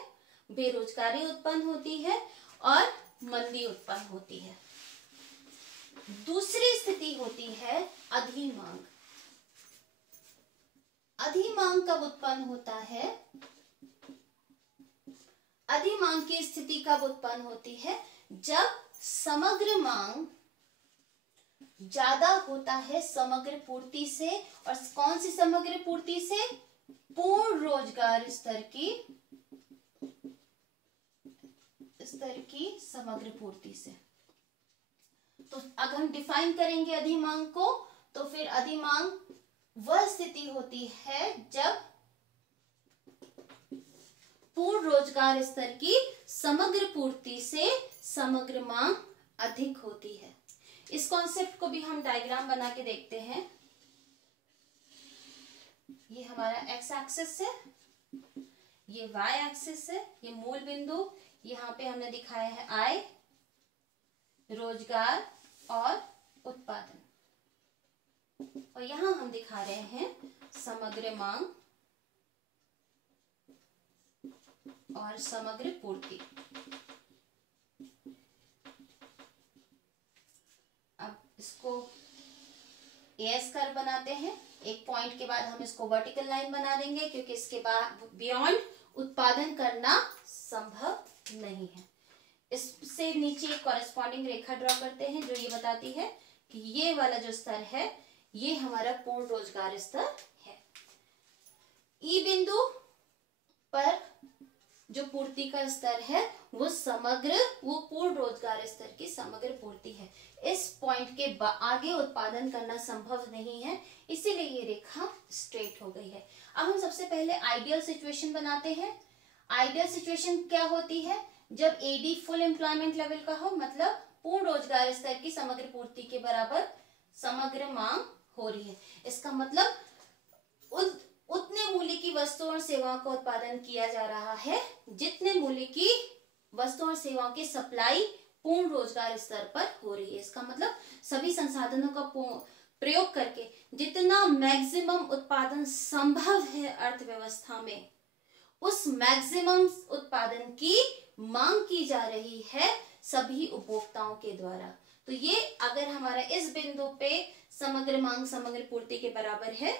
बेरोजगारी उत्पन्न होती है और मंदी उत्पन्न होती है। दूसरी स्थिति होती है अधिमांग। अधिमांग कब उत्पन्न होता है, अधिमांग की स्थिति कब उत्पन्न होती है, जब समग्र मांग ज्यादा होता है समग्र पूर्ति से। और कौन सी समग्र पूर्ति से, पूर्ण रोजगार स्तर की समग्र पूर्ति से। तो अगर हम डिफाइन करेंगे अधिमांग को, तो फिर अधिमांग वह स्थिति होती है जब पूर्ण रोजगार स्तर की समग्र पूर्ति से समग्र मांग अधिक होती है। इस कॉन्सेप्ट को भी हम डायग्राम बना के देखते हैं। ये हमारा एक्स एक्सिस है, ये वाई एक्सिस है, ये मूल बिंदु, यहाँ पे हमने दिखाया है आय, रोजगार और उत्पादन, और यहाँ हम दिखा रहे हैं समग्र मांग और समग्र पूर्ति। अब इसको एस कर्व बनाते हैं। एक पॉइंट के बाद हम इसको वर्टिकल लाइन बना देंगे क्योंकि इसके बाद बियॉन्ड उत्पादन करना संभव नहीं है। इससे नीचे एक कॉरेस्पॉन्डिंग रेखा ड्रॉ करते हैं जो ये बताती है कि ये वाला जो स्तर है ये हमारा पूर्ण रोजगार स्तर है। ई बिंदु पर जो पूर्ति का स्तर है वो पूर्ण रोजगार स्तर की समग्र पूर्ति है। इस पॉइंट के आगे उत्पादन करना संभव नहीं है, इसीलिए ये रेखा स्ट्रेट हो गई है। अब हम सबसे पहले आइडियल सिचुएशन बनाते हैं। आइडियल सिचुएशन क्या होती है? जब एडी फुल एम्प्लॉयमेंट लेवल का हो, मतलब पूर्ण रोजगार स्तर की समग्र पूर्ति के बराबर समग्र मांग हो रही है। इसका मतलब उतने मूल्य की वस्तुओं और सेवाओं का उत्पादन किया जा रहा है जितने मूल्य की वस्तुओं और सेवाओं की सप्लाई पूर्ण रोजगार स्तर पर हो रही है। इसका मतलब सभी संसाधनों का प्रयोग करके जितना मैक्सिमम उत्पादन संभव है अर्थव्यवस्था में, उस मैक्सिमम उत्पादन की मांग की जा रही है सभी उपभोक्ताओं के द्वारा। तो ये अगर हमारा इस बिंदु पे समग्र मांग समग्र पूर्ति के बराबर है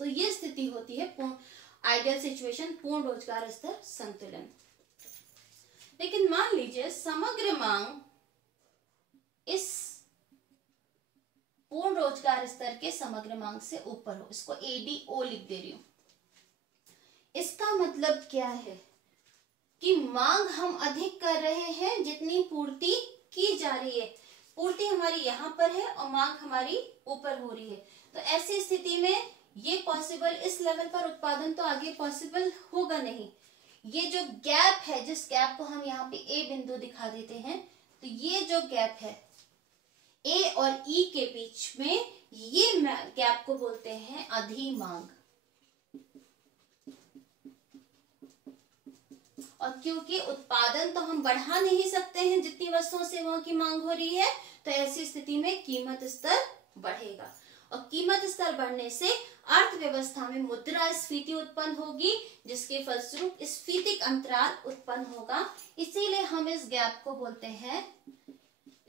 तो ये स्थिति होती है आइडियल सिचुएशन, पूर्ण रोजगार स्तर संतुलन। लेकिन मान लीजिए समग्र मांग इस पूर्ण रोजगार स्तर के समग्र मांग से ऊपर हो, इसको एडीओ लिख दे रही हूं। इसका मतलब क्या है कि मांग हम अधिक कर रहे हैं जितनी पूर्ति की जा रही है। पूर्ति हमारी यहां पर है और मांग हमारी ऊपर हो रही है। तो ऐसी स्थिति में ये पॉसिबल, इस लेवल पर उत्पादन तो आगे पॉसिबल होगा नहीं। ये जो गैप है, जिस गैप को हम यहाँ पे ए बिंदु दिखा देते हैं, तो ये जो गैप है ए और ई के बीच में, ये गैप को बोलते हैं अधिमांग। और क्योंकि उत्पादन तो हम बढ़ा नहीं सकते हैं जितनी वस्तुओं सेवाओं की मांग हो रही है, तो ऐसी स्थिति में कीमत स्तर बढ़ेगा और कीमत स्तर बढ़ने से अर्थव्यवस्था में मुद्रास्फीति उत्पन्न होगी, जिसके फलस्वरूप स्फीतिक अंतराल उत्पन्न होगा। इसीलिए हम इस गैप को बोलते हैं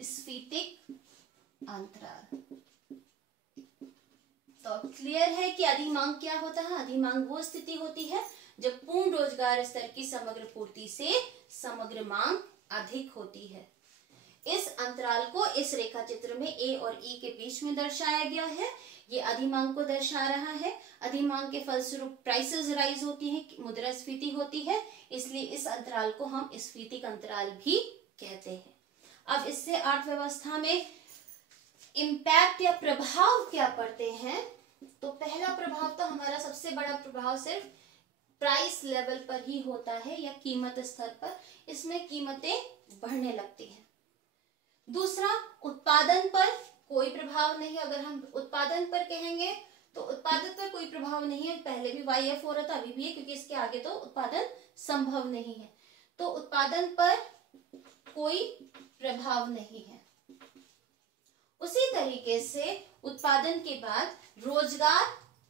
स्फीतिक अंतराल। तो क्लियर है कि अधिमांग क्या होता है? अधिमांग वो स्थिति होती है जब पूर्ण रोजगार स्तर की समग्र पूर्ति से समग्र मांग अधिक होती है। इस अंतराल को इस रेखा चित्र में ए और ई के बीच में दर्शाया गया है। ये अधिमांग को दर्शा रहा है। अधिमांग के फलस्वरूप प्राइसेस राइज होती हैं, मुद्रास्फीति होती है, इसलिए इस अंतराल को हम स्फीतिक अंतराल भी कहते हैं। अब इससे अर्थव्यवस्था में इम्पैक्ट या प्रभाव क्या पड़ते हैं? तो पहला प्रभाव तो हमारा सबसे बड़ा प्रभाव सिर्फ प्राइस लेवल पर ही होता है या कीमत स्तर पर, इसमें कीमतें बढ़ने लगती हैं। दूसरा, उत्पादन पर कोई प्रभाव नहीं। अगर हम उत्पादन पर कहेंगे तो उत्पादन पर कोई प्रभाव नहीं है। पहले भी YF हो रहा था, अभी भी है, क्योंकि इसके आगे तो उत्पादन संभव नहीं है। तो उत्पादन पर कोई प्रभाव नहीं है। उसी तरीके से उत्पादन के बाद रोजगार,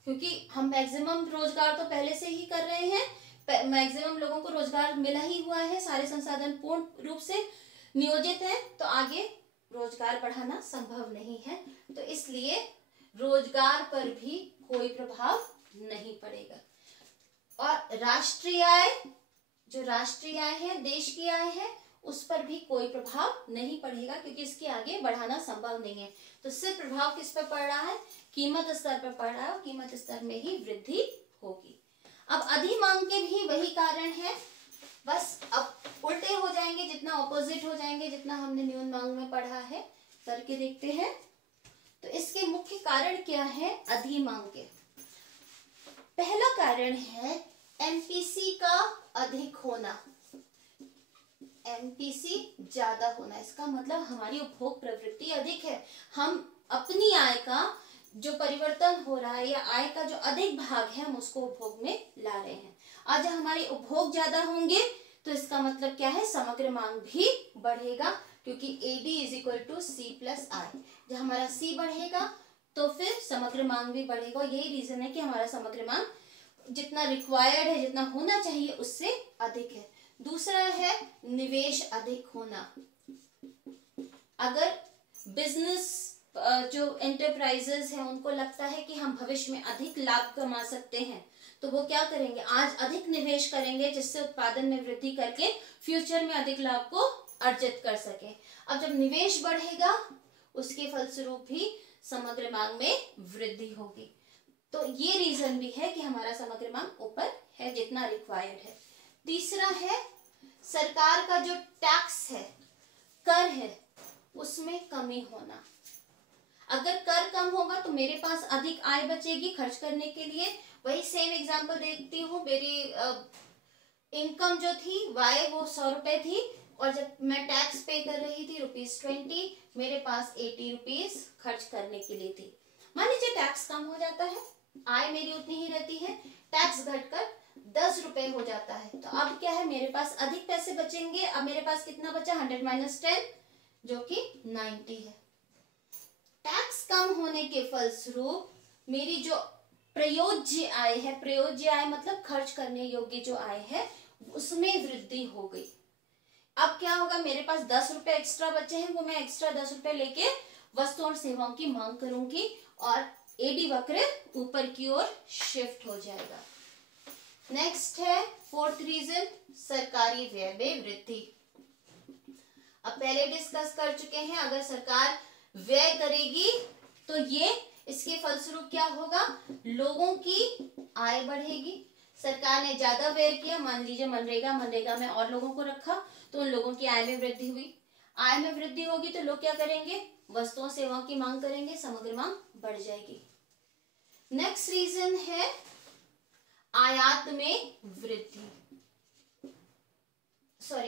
क्योंकि हम मैक्सिमम रोजगार तो पहले से ही कर रहे हैं, मैक्सिमम लोगों को रोजगार मिला ही हुआ है, सारे संसाधन पूर्ण रूप से नियोजित है, तो आगे रोजगार बढ़ाना संभव नहीं है। तो इसलिए रोजगार पर भी कोई प्रभाव नहीं पड़ेगा। और राष्ट्रीय आय, जो राष्ट्रीय आय है, देश की आय है, उस पर भी कोई प्रभाव नहीं पड़ेगा, क्योंकि इसके आगे बढ़ाना संभव नहीं है। तो सिर्फ प्रभाव किस पर पड़ रहा है? कीमत स्तर पर पड़ रहा है और कीमत स्तर में ही वृद्धि होगी। अब अधिमांग के भी वही कारण है, बस अब उल्टे हो जाएंगे, जितना ऑपोजिट हो जाएंगे जितना हमने न्यून मांग में पढ़ा है। करके देखते हैं। तो इसके मुख्य कारण क्या है अधिमांग के? पहला कारण है एमपीसी का अधिक होना, एमपीसी ज्यादा होना। इसका मतलब हमारी उपभोग प्रवृत्ति अधिक है। हम अपनी आय का जो परिवर्तन हो रहा है या आय का जो अधिक भाग है, हम उसको उपभोग में ला रहे हैं। आज हमारे उपभोग ज्यादा होंगे तो इसका मतलब क्या है? समग्र मांग भी बढ़ेगा, क्योंकि AD = C+I। जब हमारा C बढ़ेगा तो फिर समग्र मांग भी बढ़ेगा। यही रीजन है कि हमारा समग्र मांग जितना रिक्वायर्ड है, जितना होना चाहिए, उससे अधिक है। दूसरा है निवेश अधिक होना। अगर बिजनेस जो एंटरप्राइजेस हैं उनको लगता है कि हम भविष्य में अधिक लाभ कमा सकते हैं, तो वो क्या करेंगे? आज अधिक निवेश करेंगे, जिससे उत्पादन में वृद्धि करके फ्यूचर में अधिक लाभ को अर्जित कर सके। अब जब निवेश बढ़ेगा, उसके फलस्वरूप भी समग्र मांग में वृद्धि होगी। तो ये रीजन भी है कि हमारा समग्र मांग ऊपर है जितना रिक्वायर्ड है। तीसरा है सरकार का जो टैक्स है, कर है, उसमें कमी होना। अगर कर कम होगा तो मेरे पास अधिक आय बचेगी खर्च करने के लिए। वही सेम एग्जांपल देखती हूँ, मेरी इनकम जो थी वाई वो 100 रुपए थी और जब मैं टैक्स पे कर रही थी ₹20, मेरे पास 80 रुपीज खर्च करने के लिए थी। मान लीजिए टैक्स कम हो जाता है, आय मेरी उतनी ही रहती है, टैक्स घटकर 10 रुपए हो जाता है, तो अब क्या है मेरे पास अधिक पैसे बचेंगे। अब मेरे पास कितना बचा, 100 - 10 जो कि 90 है। टैक्स कम होने के फलस्वरूप मेरी जो प्रयोज्य आय है, प्रयोज्य आय मतलब खर्च करने योग्य जो आय है, उसमें वृद्धि हो गई। अब क्या होगा, मेरे पास 10 रुपए एक्स्ट्रा बचे हैं, वो मैं एक्स्ट्रा 10 रुपए लेके वस्तु और सेवाओं की मांग करूंगी और एडी वक्र ऊपर की ओर शिफ्ट हो जाएगा। नेक्स्ट है 4th रीजन, सरकारी व्यय में वृद्धि। अब पहले डिस्कस कर चुके हैं, अगर सरकार व्यय करेगी तो ये इसके फलस्वरूप क्या होगा, लोगों की आय बढ़ेगी। सरकार ने ज्यादा व्यय किया, मान लीजिए मनरेगा में और लोगों को रखा, तो उन लोगों की आय में वृद्धि हुई। आय में वृद्धि होगी तो लोग क्या करेंगे, वस्तुओं सेवाओं की मांग करेंगे, समग्र मांग बढ़ जाएगी। नेक्स्ट रीजन है आयात में वृद्धि,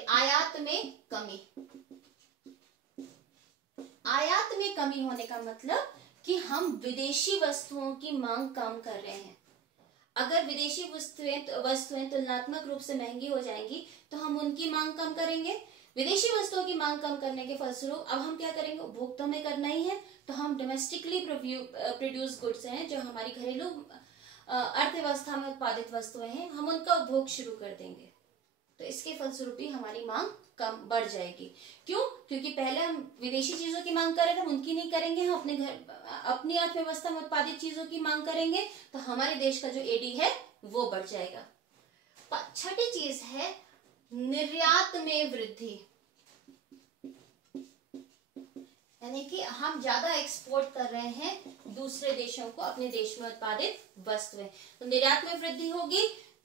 आयात में कमी। आयात में कमी होने का मतलब कि हम विदेशी वस्तुओं की मांग कम कर रहे हैं। अगर विदेशी वस्तुएं तुलनात्मक रूप से महंगी हो जाएंगी तो हम उनकी मांग कम करेंगे। विदेशी वस्तुओं की मांग कम करने के फलस्वरूप अब हम क्या करेंगे, उपभोग तो हमें करना ही है, तो हम डोमेस्टिकली प्रोड्यूस गुड्स हैं, जो हमारी घरेलू अर्थव्यवस्था में उत्पादित वस्तुएं हैं, हम उनका उपभोग शुरू कर देंगे। तो इसके फलस्वरूप ही हमारी मांग कम बढ़ जाएगी। क्यों? क्योंकि पहले हम विदेशी चीजों की मांग कर रहे थे, हम उनकी नहीं करेंगे, हम अपनी अर्थव्यवस्था में उत्पादित चीजों की मांग करेंगे, तो हमारे देश का जो एडी है वो बढ़ जाएगा। छठी चीज है निर्यात में वृद्धि, यानी कि हम ज्यादा एक्सपोर्ट कर रहे हैं दूसरे देशों को अपने देश में उत्पादित वस्तुएं, तो निर्यात में वृद्धि होगी,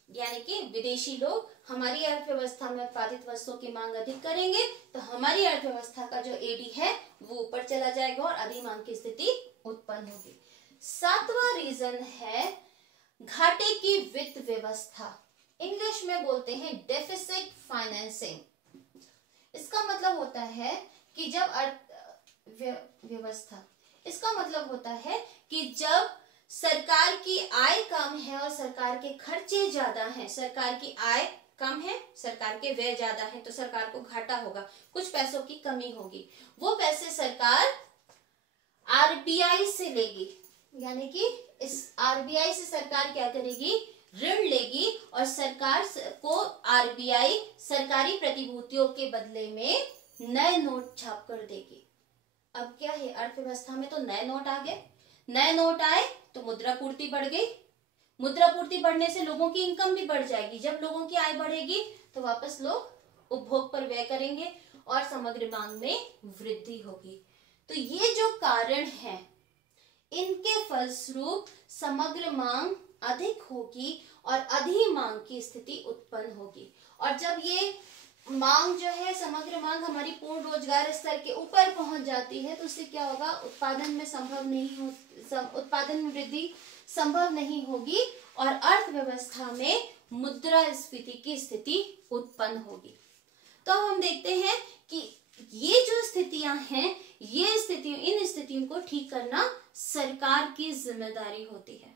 यानी कि विदेशी लोग हमारी अर्थव्यवस्था में उत्पादित वस्तुओं की मांग अधिक करेंगे, तो हमारी अर्थव्यवस्था का जो एडी है वो ऊपर चला जाएगा और अधिक मांग की स्थिति उत्पन्न होगी। 7वां रीजन है घाटे की वित्त व्यवस्था, इंग्लिश में बोलते हैं डेफिसिट फाइनेंसिंग। इसका मतलब होता है कि जब व्यवस्था, इसका मतलब होता है कि जब सरकार की आय कम है और सरकार के खर्चे ज्यादा हैं, सरकार की आय कम है, सरकार के व्यय ज्यादा है, तो सरकार को घाटा होगा, कुछ पैसों की कमी होगी। वो पैसे सरकार आरबीआई से लेगी, यानी कि इस आरबीआई से सरकार क्या करेगी, ऋण लेगी और सरकार को आरबीआई सरकारी प्रतिभूतियों के बदले में नए नोट छाप कर देगी। अब क्या है, अर्थव्यवस्था में तो नए नोट आ गए, नए नोट आए तो मुद्रा पूर्ति बढ़ गई, मुद्रा पूर्ति बढ़ने से लोगों की इनकम भी बढ़ जाएगी। जब लोगों की आय बढ़ेगी तो वापस लोग उपभोग पर व्यय करेंगे और समग्र मांग में वृद्धि होगी। तो ये जो कारण है, इनके फलस्वरूप समग्र मांग अधिक होगी और अधिक मांग की स्थिति उत्पन्न होगी। और जब ये मांग जो है, समग्र मांग हमारी पूर्ण रोजगार स्तर के ऊपर पहुंच जाती है, तो उससे क्या होगा, उत्पादन में वृद्धि संभव नहीं होगी और अर्थव्यवस्था में मुद्रास्फीति की स्थिति उत्पन्न होगी। तो हम देखते हैं कि ये जो स्थितियां हैं, इन स्थितियों को ठीक करना सरकार की जिम्मेदारी होती है।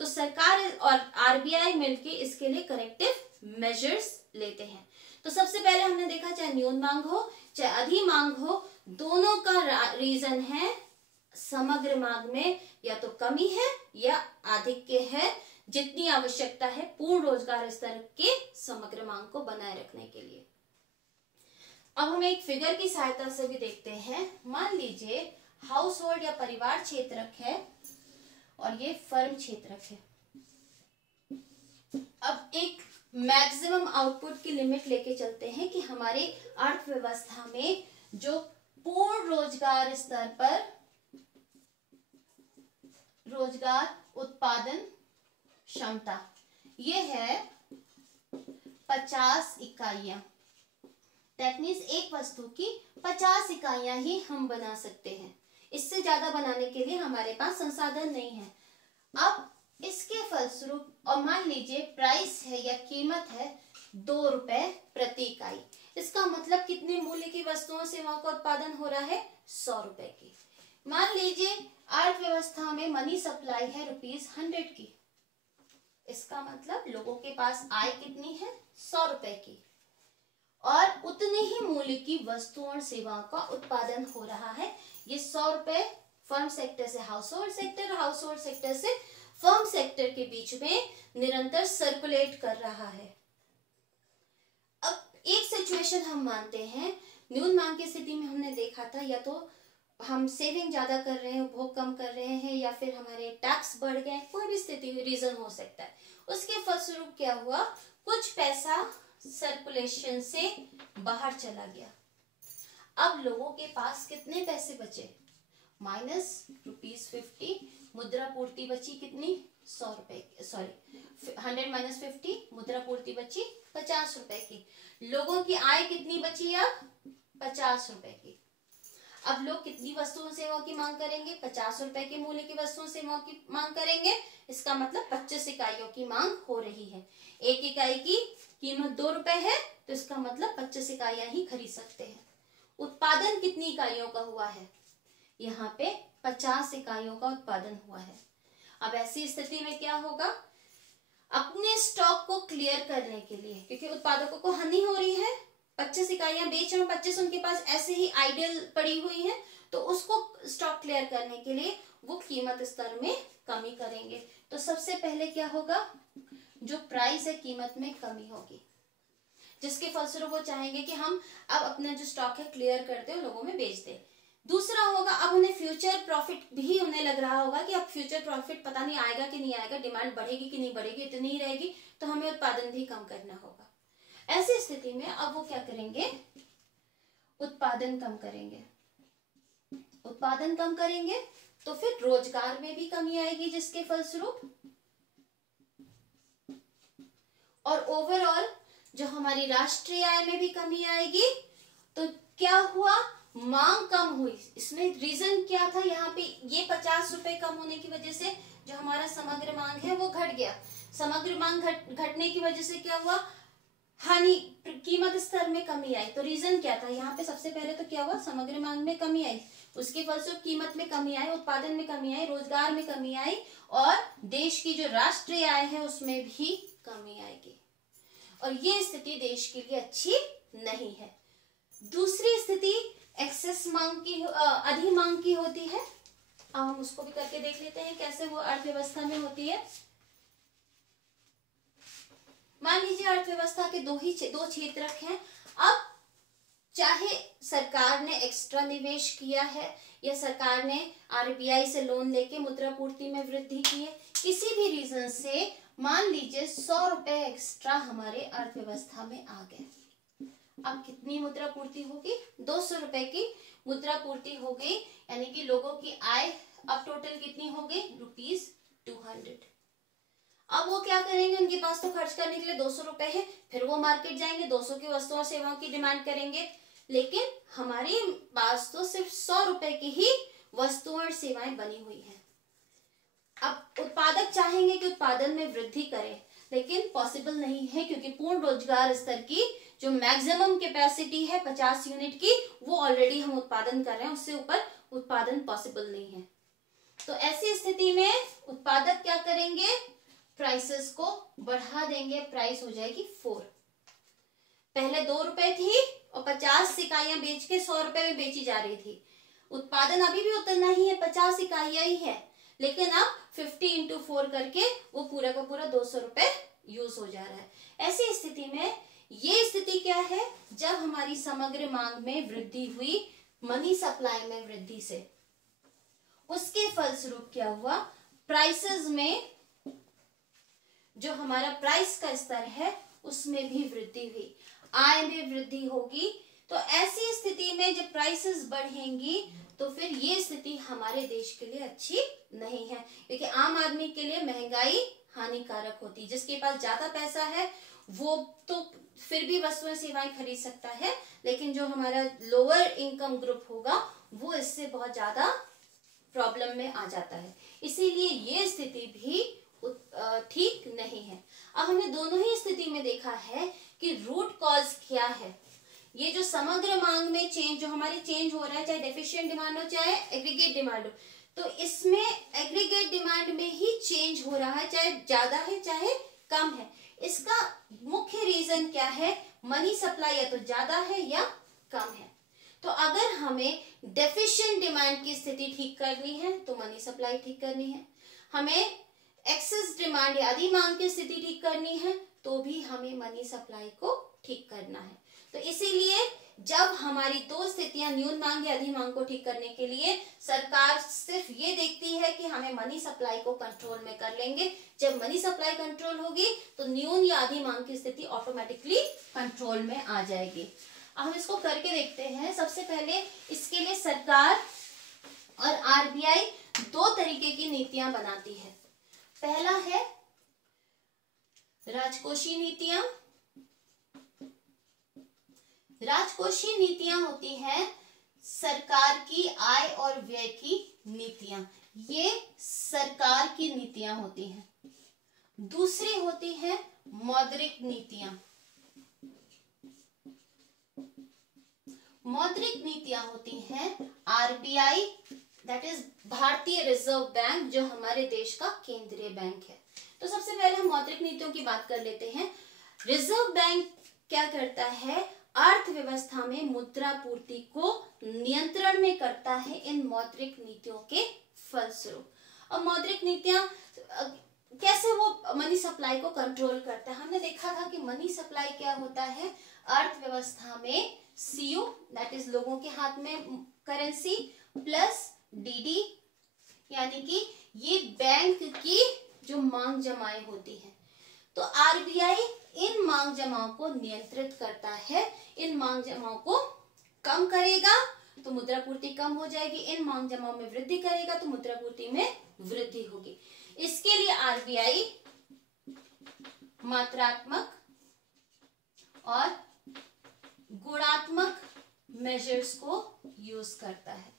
तो सरकार और आरबीआई मिलकर इसके लिए करेक्टिव मेजर्स लेते हैं। तो सबसे पहले हमने देखा, चाहे न्यून मांग हो चाहे अधिक मांग हो, दोनों का रीजन है समग्र मांग में या तो कमी है या आधिक्य है, जितनी आवश्यकता है पूर्ण रोजगार स्तर के समग्र मांग को बनाए रखने के लिए। अब हम एक फिगर की सहायता से भी देखते हैं। मान लीजिए हाउस होल्ड या परिवार क्षेत्रक है और ये फर्म क्षेत्रक है। अब एक मैक्सिमम आउटपुट की लिमिट लेके चलते हैं कि हमारे अर्थव्यवस्था में जो पूर्ण रोजगार स्तर पर रोजगार उत्पादन क्षमता, ये है 50 इकाइयां। दैट मीन्स एक वस्तु की 50 इकाइयां ही हम बना सकते हैं, इससे ज्यादा बनाने के लिए हमारे पास संसाधन नहीं है। अब इसके फलस्वरूप, और मान लीजिए प्राइस है या कीमत है 2 रुपए प्रति इकाई, इसका मतलब कितने मूल्य की वस्तुओं सेवाओं का उत्पादन हो रहा है? 100 रुपए की। मान लीजिए अर्थव्यवस्था में मनी सप्लाई है ₹100 की, इसका मतलब लोगों के पास आय कितनी है? 100 रुपए की, और उतने ही मूल्य की वस्तुओं और सेवाओं का उत्पादन हो रहा है। ये 100 रुपए फर्म सेक्टर से हाउस होल्ड सेक्टर और हाउस होल्ड सेक्टर से फर्म सेक्टर के बीच में निरंतर सर्कुलेट कर रहा है। अब एक सिचुएशन हम मानते हैं, न्यून मांग की स्थिति में हमने देखा था, या तो हम सेविंग ज्यादा कर रहे हैं, उपभोग कम कर रहे हैं, या फिर हमारे टैक्स बढ़ गए, कोई भी स्थिति रीजन हो सकता है। उसके फलस्वरूप क्या हुआ? कुछ पैसा सर्कुलेशन से बाहर चला गया। अब लोगों के पास कितने पैसे बचे? -50। मुद्रा पूर्ति बची कितनी? 100 रुपए, सॉरी 100 - 50, मुद्रा पूर्ति बची 50 रुपए की। लोगों की आय कितनी बची? अब 50 रुपए की। अब लोग कितनी वस्तुओं सेवाओं की मांग करेंगे? 50 रुपए के मूल्य की वस्तुओं सेवाओं की मांग करेंगे। इसका मतलब 25 इकाइयों की मांग हो रही है। एक इकाई की कीमत 2 रुपए है, तो इसका मतलब 25 इकाइयां ही खरीद सकते हैं। उत्पादन कितनी इकाइयों का हुआ है? यहाँ पे 50 इकाइयों का उत्पादन हुआ है। अब ऐसी स्थिति में क्या होगा? अपने स्टॉक को क्लियर करने के लिए, क्योंकि उत्पादकों को हानि हो रही है, 25 इकाइयां बेच रहे हैं, 25 उनके पास ऐसे ही आइडल पड़ी हुई हैं, तो उसको स्टॉक क्लियर करने के लिए वो कीमत स्तर में कमी करेंगे। तो सबसे पहले क्या होगा? जो प्राइस है कीमत में कमी होगी, जिसके फलस्वरूप वो चाहेंगे कि हम अब अपना जो स्टॉक है क्लियर करते हैं, लोगों में बेच दें। दूसरा होगा, अब उन्हें फ्यूचर प्रॉफिट भी उन्हें लग रहा होगा कि अब फ्यूचर प्रॉफिट पता नहीं आएगा कि नहीं आएगा, डिमांड बढ़ेगी कि नहीं बढ़ेगी, इतनी ही रहेगी, तो हमें उत्पादन भी कम करना होगा। ऐसी स्थिति में अब वो क्या करेंगे? उत्पादन कम करेंगे। उत्पादन कम करेंगे तो फिर रोजगार में भी कमी आएगी, जिसके फलस्वरूप और ओवरऑल जो हमारी राष्ट्रीय आय में भी कमी आएगी। तो क्या हुआ? मांग कम हुई। इसमें रीजन क्या था? यहाँ पे ये 50 रुपए कम होने की वजह से जो हमारा समग्र मांग है वो घट गया। समग्र मांग घटने की वजह से क्या हुआ? हानि, कीमत स्तर में कमी आई। तो रीजन क्या था? यहाँ पे सबसे पहले तो क्या हुआ? समग्र मांग में कमी आई, उसके फलस्वरूप कीमत में कमी आई, उत्पादन में कमी आई, रोजगार में कमी आई, और देश की जो राष्ट्रीय आय है उसमें भी कमी आएगी। और ये स्थिति देश के लिए अच्छी नहीं है। दूसरी स्थिति एक्सेस मांग की, अधिक मांग की होती है। अब हम उसको भी करके देख लेते हैं कैसे वो अर्थव्यवस्था में होती है। मान लीजिए अर्थव्यवस्था के दो क्षेत्र हैं। अब चाहे सरकार ने एक्स्ट्रा निवेश किया है या सरकार ने आरबीआई से लोन लेके मुद्रा पूर्ति में वृद्धि की है, किसी भी रीजन से मान लीजिए 100 रुपए एक्स्ट्रा हमारे अर्थव्यवस्था में आ गए। अब कितनी मुद्रा पूर्ति होगी? 200 रुपए की मुद्रा पूर्ति हो गई, यानी कि लोगों की आय अब टोटल कितनी हो गई? ₹200। अब वो क्या करेंगे? उनके पास तो खर्च करने के लिए 200 रुपए है, फिर वो मार्केट जाएंगे, 200 की वस्तुओं और सेवाओं की डिमांड करेंगे, लेकिन हमारे पास तो सिर्फ 100 रुपए की ही वस्तुएं और सेवाएं बनी हुई है। अब उत्पादक चाहेंगे कि उत्पादन में वृद्धि करें, लेकिन पॉसिबल नहीं है, क्योंकि पूर्ण रोजगार स्तर की जो मैक्सिमम कैपेसिटी है 50 यूनिट की, वो ऑलरेडी हम उत्पादन कर रहे हैं, उससे ऊपर उत्पादन पॉसिबल नहीं है। तो ऐसी स्थिति में उत्पादक क्या करेंगे? प्राइसेस को बढ़ा देंगे, प्राइस हो जाएगी 4। पहले 2 रुपए थी और 50 इकाइयां बेच के 100 रुपए में बेची जा रही थी। उत्पादन अभी भी उतना ही है, 50 इकाइयां ही है, लेकिन अब 50 × 4 करके वो पूरा का पूरा 200 रुपए यूज हो जा रहा है। ऐसी स्थिति में ये स्थिति क्या है? जब हमारी समग्र मांग में वृद्धि हुई, मनी सप्लाई में वृद्धि से, उसके फलस्वरूप क्या हुआ? प्राइसेस में जो हमारा प्राइस का स्तर है उसमें भी वृद्धि हुई, आय में वृद्धि होगी। तो ऐसी स्थिति में जब प्राइसेस बढ़ेंगी तो फिर ये स्थिति हमारे देश के लिए अच्छी नहीं है, क्योंकि आम आदमी के लिए महंगाई हानिकारक होती है। जिसके पास ज्यादा पैसा है वो तो फिर भी वस्तुएं सेवाएं खरीद सकता है, लेकिन जो हमारा लोअर इनकम ग्रुप होगा वो इससे बहुत ज्यादा प्रॉब्लम में आ जाता है। इसीलिए ये स्थिति भी ठीक नहीं है। अब हमने दोनों ही स्थिति में देखा है कि रूट कॉज क्या है। ये जो समग्र मांग में चेंज जो हमारी चेंज हो रहा है, चाहे डेफिशिएंट डिमांड हो चाहे एग्रीगेट डिमांड हो, तो इसमें एग्रीगेट डिमांड में ही चेंज हो रहा है, चाहे ज्यादा है चाहे कम है। इसका मुख्य रीजन क्या है? मनी सप्लाई या तो ज्यादा है या कम है। तो अगर हमें डेफिशिएंट डिमांड की स्थिति ठीक करनी है तो मनी सप्लाई ठीक करनी है, हमें एक्सेस डिमांड या अधि मांग की स्थिति ठीक करनी है तो भी हमें मनी सप्लाई को ठीक करना है। तो इसीलिए जब हमारी दो स्थितियां न्यून मांग या अधि मांग को ठीक करने के लिए सरकार सिर्फ ये देखती है कि हमें मनी सप्लाई को कंट्रोल में कर लेंगे। जब मनी सप्लाई कंट्रोल होगी तो न्यून या अधि मांग की स्थिति ऑटोमेटिकली कंट्रोल में आ जाएगी। अब हम इसको करके देखते हैं। सबसे पहले इसके लिए सरकार और आरबीआई दो तरीके की नीतियां बनाती है। पहला है राजकोषीय नीतियां। राजकोषीय नीतियां होती हैं सरकार की आय और व्यय की नीतियां, ये सरकार की नीतियां होती हैं। दूसरी होती है मौद्रिक नीतियां। मौद्रिक नीतियां होती हैं आरबीआई, दैट इज भारतीय रिजर्व बैंक, जो हमारे देश का केंद्रीय बैंक है। तो सबसे पहले हम मौद्रिक नीतियों की बात कर लेते हैं। रिजर्व बैंक क्या करता है? अर्थव्यवस्था में मुद्रा पूर्ति को नियंत्रण में करता है इन मौद्रिक नीतियों के फलस्वरूप। और मौद्रिक नीतियां कैसे वो मनी सप्लाई को कंट्रोल करता है? हमने देखा था कि मनी सप्लाई क्या होता है, अर्थव्यवस्था में सीयू, दैट इज लोगों के हाथ में करेंसी, प्लस डीडी, यानी कि ये बैंक की जो मांग जमाएं होती है। तो आरबीआई इन मांग जमाओं को नियंत्रित करता है। इन मांग जमाओं को कम करेगा तो मुद्रा पूर्ति कम हो जाएगी, इन मांग जमाओं में वृद्धि करेगा तो मुद्रा पूर्ति में वृद्धि होगी। इसके लिए आरबीआई मात्रात्मक और गुणात्मक मेजर्स को यूज करता है।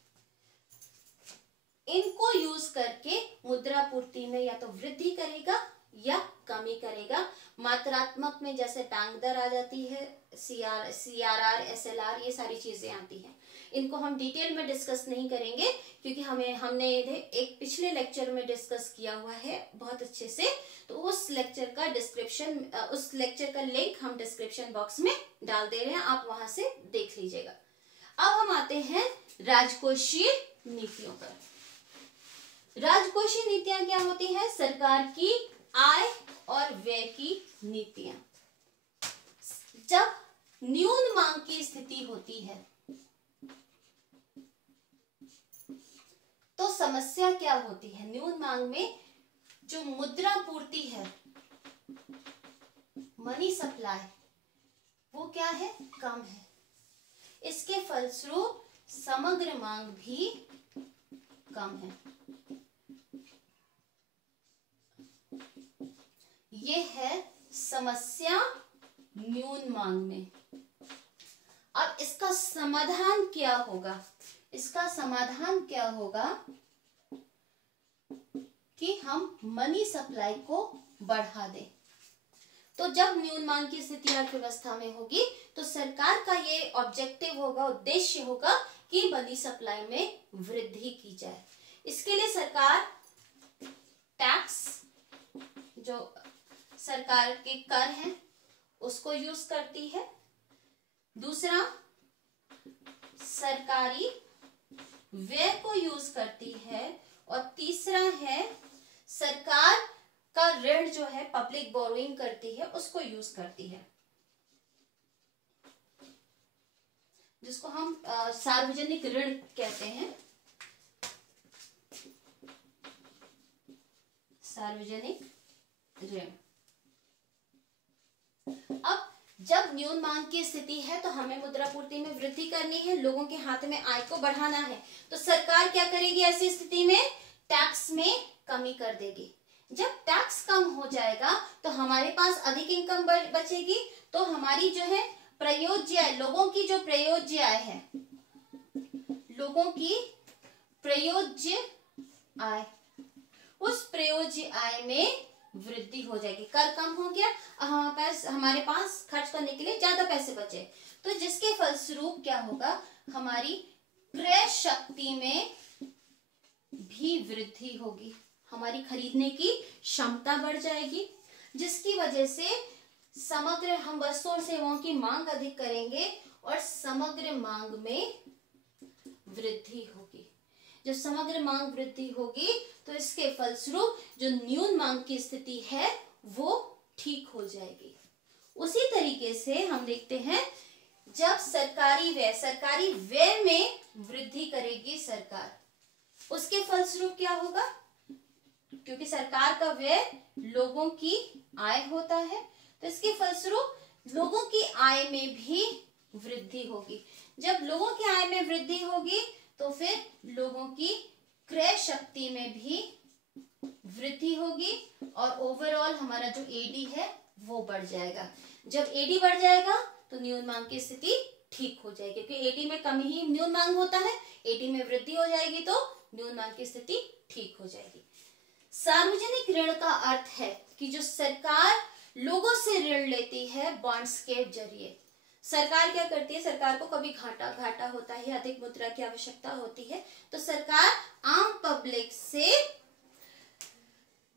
इनको यूज करके मुद्रा पूर्ति में या तो वृद्धि करेगा या कमी करेगा। मात्रात्मक में जैसे बैंक दर आ जाती है, सीआरआर, एसएलआर, ये सारी चीजें आती हैं। इनको हम डिटेल में डिस्कस नहीं करेंगे क्योंकि हमने एक पिछले लेक्चर में डिस्कस किया हुआ है बहुत अच्छे से। तो उस लेक्चर का डिस्क्रिप्शन, उस लेक्चर का लिंक हम डिस्क्रिप्शन बॉक्स में डाल दे रहे हैं, आप वहां से देख लीजिएगा। अब हम आते हैं राजकोषीय नीतियों पर। राजकोषीय नीतियां क्या होती है? सरकार की आय और व्यय की नीतियां। जब न्यून मांग की स्थिति होती है तो समस्या क्या होती है? न्यून मांग में जो मुद्रा पूर्ति है, मनी सप्लाई, वो क्या है? कम है। इसके फलस्वरूप समग्र मांग भी कम है। ये है समस्या न्यून मांग में। अब इसका समाधान क्या होगा? इसका समाधान क्या होगा कि हम मनी सप्लाई को बढ़ा दें। तो जब न्यून मांग की स्थिति अर्थव्यवस्था में होगी तो सरकार का ये ऑब्जेक्टिव होगा, उद्देश्य होगा कि मनी सप्लाई में वृद्धि की जाए। इसके लिए सरकार टैक्स, जो सरकार के कर हैं, उसको यूज करती है। दूसरा, सरकारी व्यय को यूज करती है। और तीसरा है सरकार का ऋण जो है, पब्लिक बोरोइंग करती है, उसको यूज करती है, जिसको हम सार्वजनिक ऋण कहते हैं। सार्वजनिक ऋण। अब जब न्यून मांग की स्थिति है तो हमें मुद्रापूर्ति में वृद्धि करनी है, लोगों के हाथ में आय को बढ़ाना है। तो सरकार क्या करेगी ऐसी स्थिति में? टैक्स में कमी कर देगी। जब टैक्स कम हो जाएगा तो हमारे पास अधिक इनकम बचेगी, तो हमारी जो है प्रयोज्य आय, लोगों की जो प्रयोज्य आय है, लोगों की प्रयोज्य आय, उस प्रयोज्य आय में वृद्धि हो जाएगी। कर कम हो गया, हमारे पास खर्च करने के लिए ज्यादा पैसे बचे, तो जिसके फलस्वरूप क्या होगा? हमारी क्रय शक्ति में भी वृद्धि होगी, हमारी खरीदने की क्षमता बढ़ जाएगी, जिसकी वजह से समग्र हम वस्तुओं और सेवाओं की मांग अधिक करेंगे और समग्र मांग में वृद्धि होगी। जब समग्र मांग वृद्धि होगी तो इसके फलस्वरूप जो न्यून मांग की स्थिति है वो ठीक हो जाएगी। उसी तरीके से हम देखते हैं, जब सरकारी व्यय में वृद्धि करेगी सरकार, उसके फलस्वरूप क्या होगा? क्योंकि सरकार का व्यय लोगों की आय होता है, तो इसके फलस्वरूप लोगों की आय में भी वृद्धि होगी। जब लोगों की आय में वृद्धि होगी तो फिर लोगों की क्रय शक्ति में भी वृद्धि होगी और ओवरऑल हमारा जो एडी है वो बढ़ जाएगा। जब एडी बढ़ जाएगा तो न्यून मांग की स्थिति ठीक हो जाएगी, क्योंकि एडी में कमी ही न्यून मांग होता है, एडी में वृद्धि हो जाएगी तो न्यून मांग की स्थिति ठीक हो जाएगी। सार्वजनिक ऋण का अर्थ है कि जो सरकार लोगों से ऋण लेती है बॉन्ड्स के जरिए। सरकार क्या करती है? सरकार को कभी घाटा होता है, अधिक मुद्रा की आवश्यकता होती है, तो सरकार आम पब्लिक से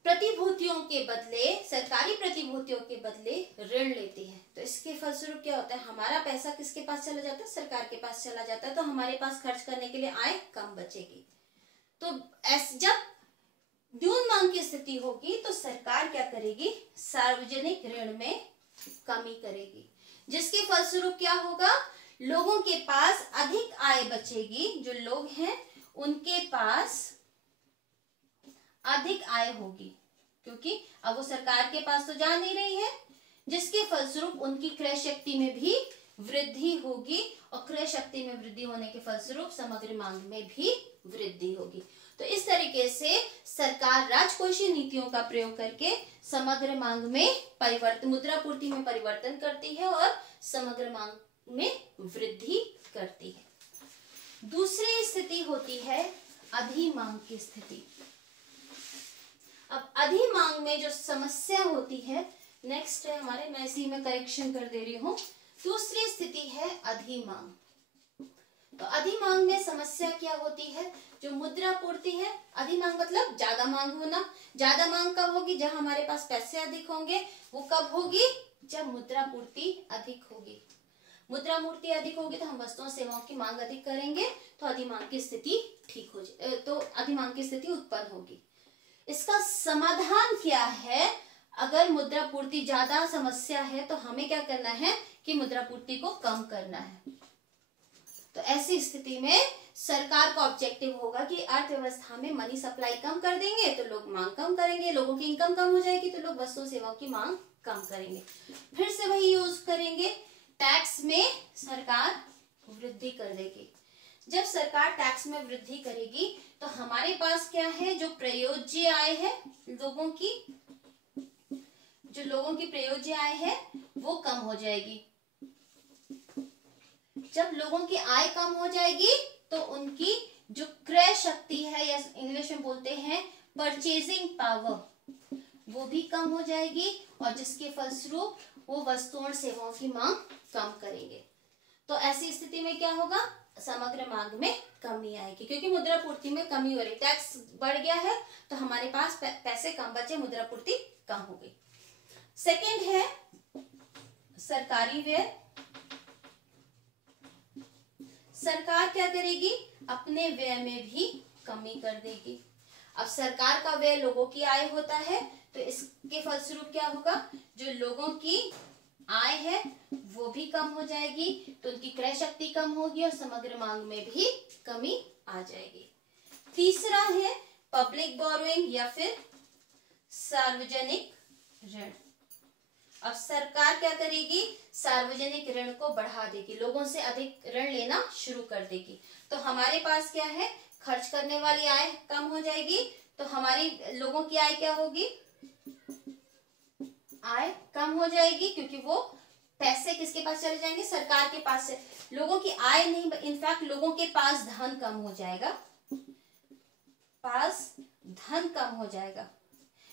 प्रतिभूतियों के बदले, सरकारी प्रतिभूतियों के बदले ऋण लेती है। तो इसके फलस्वरूप क्या होता है? हमारा पैसा किसके पास चला जाता है? सरकार के पास चला जाता है, तो हमारे पास खर्च करने के लिए आय कम बचेगी। तो जब न्यून मांग की स्थिति होगी तो सरकार क्या करेगी? सार्वजनिक ऋण में कमी करेगी, जिसके फलस्वरूप क्या होगा? लोगों के पास अधिक आय बचेगी, जो लोग हैं उनके पास अधिक आय होगी, क्योंकि अब वो सरकार के पास तो जा नहीं रही है, जिसके फलस्वरूप उनकी क्रय शक्ति में भी वृद्धि होगी और क्रय शक्ति में वृद्धि होने के फलस्वरूप समग्र मांग में भी वृद्धि होगी। तो इस तरीके से सरकार राजकोषीय नीतियों का प्रयोग करके समग्र मांग में परिवर्तन, मुद्रापूर्ति में परिवर्तन करती है और समग्र मांग में वृद्धि करती है। दूसरी स्थिति होती है अधिमांग की स्थिति। अब अधिमांग में जो समस्या होती है, नेक्स्ट है हमारे, मैं इसी में करेक्शन कर दे रही हूं। दूसरी स्थिति है अधिमांग। तो अधिमांग में समस्या क्या होती है? जो मुद्रापूर्ति है, अधिमांग मतलब ज्यादा मांग होना। ज्यादा मांग कब होगी? जब हमारे पास पैसे अधिक होंगे। वो कब होगी? जब मुद्रापूर्ति अधिक होगी। मुद्रापूर्ति अधिक होगी तो हम वस्तुओं सेवाओं की मांग अधिक करेंगे, तो अधिमांग की स्थिति ठीक हो जाए, तो अधिमांग की स्थिति उत्पन्न होगी। इसका समाधान क्या है? अगर मुद्रापूर्ति ज्यादा समस्या है तो हमें क्या करना है कि मुद्रापूर्ति को कम करना है। तो ऐसी स्थिति में सरकार का ऑब्जेक्टिव होगा कि अर्थव्यवस्था में मनी सप्लाई कम कर देंगे तो लोग मांग कम करेंगे, लोगों की इनकम कम हो जाएगी तो लोग वस्तुओं सेवाओं की मांग कम करेंगे। फिर से वही यूज करेंगे, टैक्स में सरकार वृद्धि कर देगी। जब सरकार टैक्स में वृद्धि करेगी तो हमारे पास क्या है? जो प्रयोज्य आय है लोगों की, जो लोगों की प्रयोज्य आय है वो कम हो जाएगी। जब लोगों की आय कम हो जाएगी तो उनकी जो क्रय शक्ति है, या इंग्लिश में बोलते हैं परचेजिंग पावर, वो भी कम हो जाएगी और जिसके फलस्वरूप वो वस्तुओं और सेवाओं की मांग कम करेंगे। तो ऐसी स्थिति में क्या होगा? समग्र मांग में कमी आएगी, क्योंकि मुद्रापूर्ति में कमी हो रही, टैक्स बढ़ गया है तो हमारे पास पैसे कम बचे, मुद्रापूर्ति कम हो गई। सेकंड है सरकारी व्यय। सरकार क्या करेगी? अपने व्यय में भी कमी कर देगी। अब सरकार का व्यय लोगों की आय होता है, तो इसके फलस्वरूप क्या होगा? जो लोगों की आय है वो भी कम हो जाएगी, तो उनकी क्रय शक्ति कम होगी और समग्र मांग में भी कमी आ जाएगी। तीसरा है पब्लिक बोरोइंग या फिर सार्वजनिक ऋण। अब सरकार क्या करेगी, सार्वजनिक ऋण को बढ़ा देगी, लोगों से अधिक ऋण लेना शुरू कर देगी। तो हमारे पास क्या है, खर्च करने वाली आय कम हो जाएगी, तो हमारी लोगों की आय क्या होगी, आय कम हो जाएगी, क्योंकि वो पैसे किसके पास चले जाएंगे, सरकार के पास से। लोगों की आय नहीं, इनफैक्ट लोगों के पास धन कम हो जाएगा, पास धन कम हो जाएगा,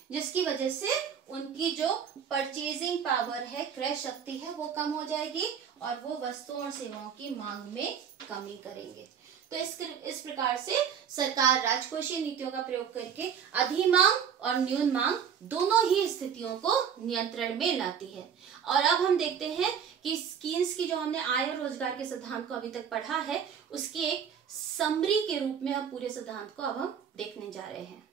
जिसकी वजह से उनकी जो परचेजिंग पावर है, क्रय शक्ति है, वो कम हो जाएगी और वो वस्तुओं और सेवाओं की मांग में कमी करेंगे। तो इस प्रकार से सरकार राजकोषीय नीतियों का प्रयोग करके अधिमांग और न्यून मांग दोनों ही स्थितियों को नियंत्रण में लाती है। और अब हम देखते हैं कि कीन्स की जो हमने आय और रोजगार के सिद्धांत को अभी तक पढ़ा है, उसकी एक समरी के रूप में अब पूरे सिद्धांत को अब हम देखने जा रहे हैं।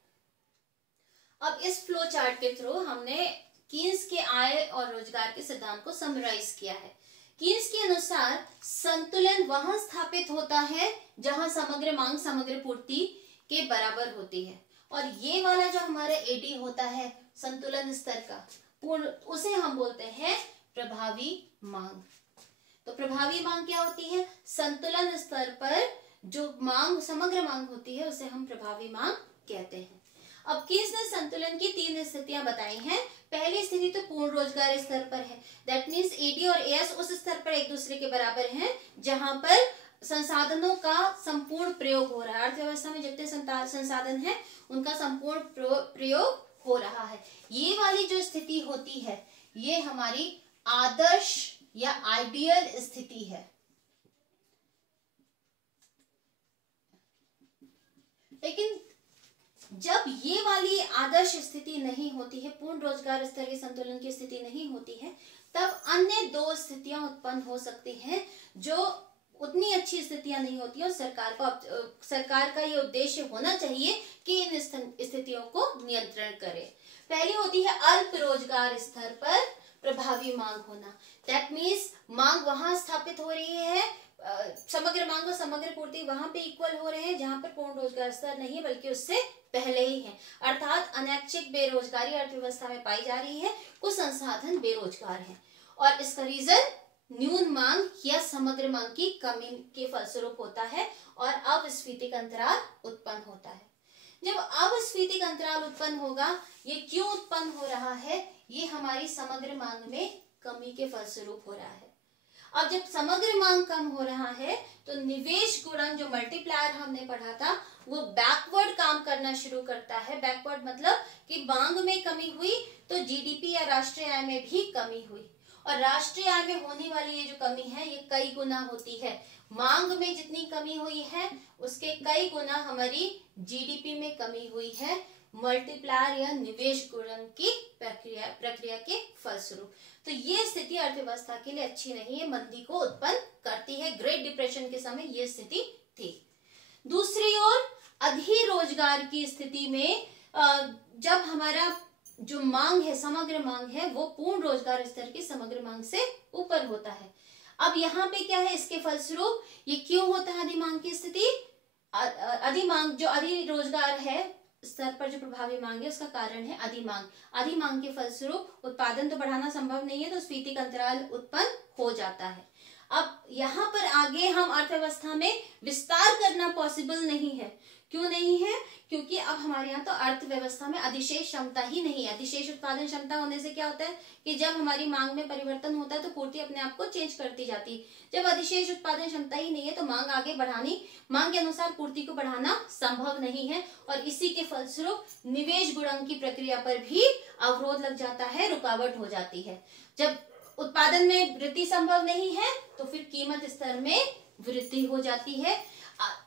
अब इस फ्लो चार्ट के थ्रू हमने कीन्स के आय और रोजगार के सिद्धांत को समराइज किया है। कीन्स के अनुसार संतुलन वहां स्थापित होता है जहां समग्र मांग समग्र पूर्ति के बराबर होती है, और ये वाला जो हमारा एडी होता है संतुलन स्तर का पूर्ण, उसे हम बोलते हैं प्रभावी मांग। तो प्रभावी मांग क्या होती है, संतुलन स्तर पर जो मांग समग्र मांग होती है उसे हम प्रभावी मांग कहते हैं। अब कीन्स ने संतुलन की 3 स्थितियां बताई हैं। पहली स्थिति तो पूर्ण रोजगार स्तर पर है, दैट मीन्स एडी और एएस उस स्तर पर एक दूसरे के बराबर हैं जहां पर संसाधनों का संपूर्ण प्रयोग हो रहा है, अर्थव्यवस्था में जितने संसाधन हैं उनका संपूर्ण प्रयोग हो रहा है। ये वाली जो स्थिति होती है ये हमारी आदर्श या आइडियल स्थिति है। लेकिन जब ये वाली आदर्श स्थिति नहीं होती है, पूर्ण रोजगार स्तर के संतुलन की स्थिति नहीं होती है, तब अन्य 2 स्थितियां उत्पन्न हो सकती हैं जो उतनी अच्छी स्थितियां नहीं होती, और सरकार का ये उद्देश्य होना चाहिए कि इन स्थितियों को नियंत्रण करे। पहली होती है अल्प रोजगार स्तर पर प्रभावी मांग होना, दैट मीन्स मांग वहां स्थापित हो रही है, समग्र मांग और समग्र पूर्ति वहां पे इक्वल हो रहे हैं जहां पर पूर्ण रोजगार स्तर नहीं बल्कि उससे पहले ही है, अर्थात अनैच्छिक बेरोजगारी अर्थव्यवस्था में पाई जा रही है, कुछ संसाधन बेरोजगार हैं, और इसका रीजन न्यून मांग या समग्र मांग की कमी के फलस्वरूप होता है और अविस्फीतिक अंतराल उत्पन्न होता है। जब अविस्फीतिक अंतराल उत्पन्न होगा, ये क्यों उत्पन्न हो रहा है, ये हमारी समग्र मांग में कमी के फलस्वरूप हो रहा है। अब जब समग्र मांग कम हो रहा है तो निवेश गुणन जो मल्टीप्लायर हमने पढ़ा था वो बैकवर्ड काम करना शुरू करता है। बैकवर्ड मतलब कि मांग में कमी हुई तो जीडीपी या राष्ट्रीय आय में भी कमी हुई, और राष्ट्रीय आय में होने वाली ये जो कमी है ये कई गुना होती है। मांग में जितनी कमी हुई है उसके कई गुना हमारी जीडीपी में कमी हुई है, मल्टीप्लायर या निवेश गुणन की प्रक्रिया के फलस्वरूप। तो ये स्थिति अर्थव्यवस्था के लिए अच्छी नहीं है, मंदी को उत्पन्न करती है। ग्रेट डिप्रेशन के समय ये स्थिति थी। दूसरी ओर अधिरोजगार की स्थिति में जब हमारा जो मांग है समग्र मांग है वो पूर्ण रोजगार स्तर की समग्र मांग से ऊपर होता है। अब यहाँ पे क्या है, इसके फलस्वरूप ये क्यों होता है अधिमांग की स्थिति, अधिमांग जो अधिरोजगार है स्तर पर जो प्रभावी मांग है उसका कारण है अधिमांग। अधिमांग के फलस्वरूप उत्पादन तो बढ़ाना संभव नहीं है, तो स्फीतिक अंतराल उत्पन्न हो जाता है। अब यहाँ पर आगे हम अर्थव्यवस्था में विस्तार करना पॉसिबल नहीं है। क्यों नहीं है, क्योंकि अब हमारे यहाँ तो अर्थव्यवस्था में अधिशेष क्षमता ही नहीं है। अधिशेष उत्पादन क्षमता होने से क्या होता है कि जब हमारी मांग में परिवर्तन होता है तो पूर्ति अपने आप को चेंज करती जाती है। जब अधिशेष उत्पादन क्षमता ही नहीं है तो मांग आगे बढ़ानी, मांग के अनुसार पूर्ति को बढ़ाना संभव नहीं है, और इसी के फलस्वरूप निवेश गुणन की प्रक्रिया पर भी अवरोध लग जाता है, रुकावट हो जाती है। जब उत्पादन में वृद्धि संभव नहीं है तो फिर कीमत स्तर में वृद्धि हो जाती है,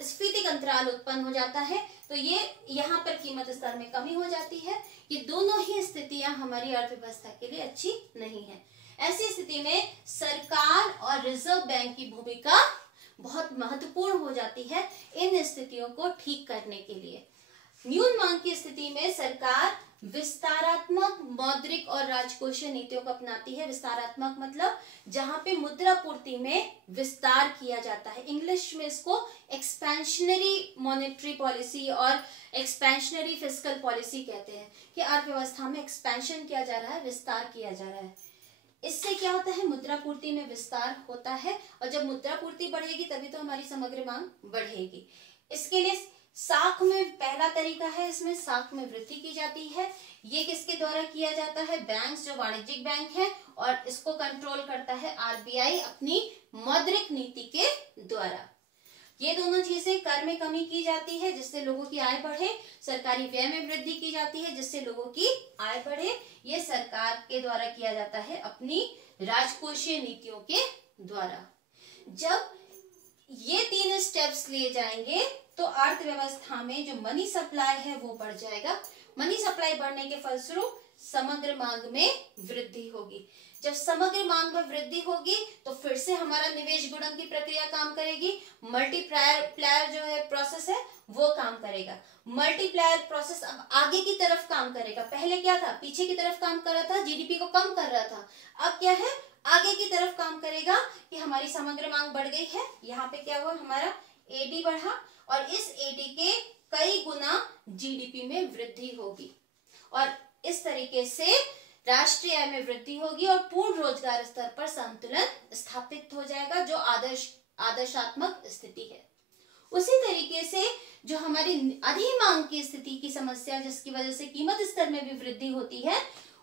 स्फीतिक अंतराल उत्पन्न हो जाता है, तो ये यहाँ पर कीमत स्तर में कमी हो जाती है। ये दोनों ही स्थितियां हमारी अर्थव्यवस्था के लिए अच्छी नहीं है। ऐसी स्थिति में सरकार और रिजर्व बैंक की भूमिका बहुत महत्वपूर्ण हो जाती है इन स्थितियों को ठीक करने के लिए। न्यून मांग की स्थिति में सरकार विस्तारात्मक मौद्रिक और राजकोषीय नीतियों को अपनाती है। विस्तारात्मक मतलब जहां पे मुद्रा पूर्ति में विस्तार किया जाता है, इंग्लिश में इसको एक्सपेंशनरी मॉनेटरी पॉलिसी और एक्सपेंशनरी फिस्कल पॉलिसी कहते हैं, कि अर्थव्यवस्था में एक्सपेंशन किया जा रहा है, विस्तार किया जा रहा है। इससे क्या होता है, मुद्रा पूर्ति में विस्तार होता है, और जब मुद्रा पूर्ति बढ़ेगी तभी तो हमारी समग्र मांग बढ़ेगी। इसके लिए साख में पहला तरीका है, इसमें साख में वृद्धि की जाती है। ये किसके द्वारा किया जाता है, बैंक जो वाणिज्यिक बैंक है, और इसको कंट्रोल करता है आरबीआई अपनी मौद्रिक नीति के द्वारा। ये दोनों चीजें, कर में कमी की जाती है जिससे लोगों की आय बढ़े, सरकारी व्यय में वृद्धि की जाती है जिससे लोगों की आय बढ़े। ये सरकार के द्वारा किया जाता है अपनी राजकोषीय नीतियों के द्वारा। जब ये 3 स्टेप्स लिए जाएंगे तो अर्थव्यवस्था में जो मनी सप्लाई है वो बढ़ जाएगा। मनी सप्लाई बढ़ने के फलस्वरूप समग्र मांग में वृद्धि होगी। जब समग्र मांग में वृद्धि होगी तो फिर से हमारा निवेश गुणन की प्रक्रिया काम करेगी। मल्टीप्लायर जो है प्रोसेस है वो काम करेगा। मल्टीप्लायर प्रोसेस अब आगे की तरफ काम करेगा। पहले क्या था, पीछे की तरफ काम कर रहा था, जीडीपी को कम कर रहा था। अब क्या है, आगे की तरफ काम करेगा कि हमारी समग्र मांग बढ़ गई है। यहाँ पे क्या हुआ, हमारा एडी बढ़ा, और इस एडी के कई गुना जीडीपी में वृद्धि होगी, और इस तरीके से राष्ट्रीय आय में वृद्धि होगी और पूर्ण रोजगार स्तर पर संतुलन स्थापित हो जाएगा, जो आदर्शात्मक स्थिति है। उसी तरीके से जो हमारी अधिमांग की स्थिति की समस्या, जिसकी वजह से कीमत स्तर में भी वृद्धि होती है,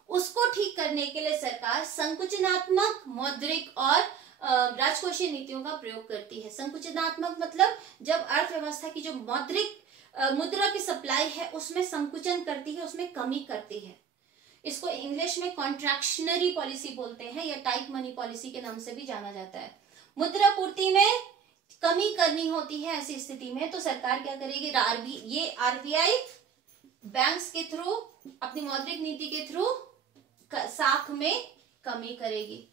उसको ठीक करने के लिए सरकार संकुचनात्मक, मौद्रिक और राजकोषीय नीतियों का प्रयोग करती है। संकुचनात्मक मतलब जब अर्थव्यवस्था की जो मौद्रिक मुद्रा की सप्लाई है उसमें संकुचन करती है, उसमें कमी करती है। इसको इंग्लिश में कॉन्ट्रैक्शनरी पॉलिसी बोलते हैं, या टाइट मनी पॉलिसी के नाम से भी जाना जाता है। मुद्रा पूर्ति में कमी करनी होती है, ऐसी स्थिति में तो सरकार क्या करेगी, ये आरबीआई बैंक्स के थ्रू, अपनी मौद्रिक नीति के थ्रू साख में कमी करेगी।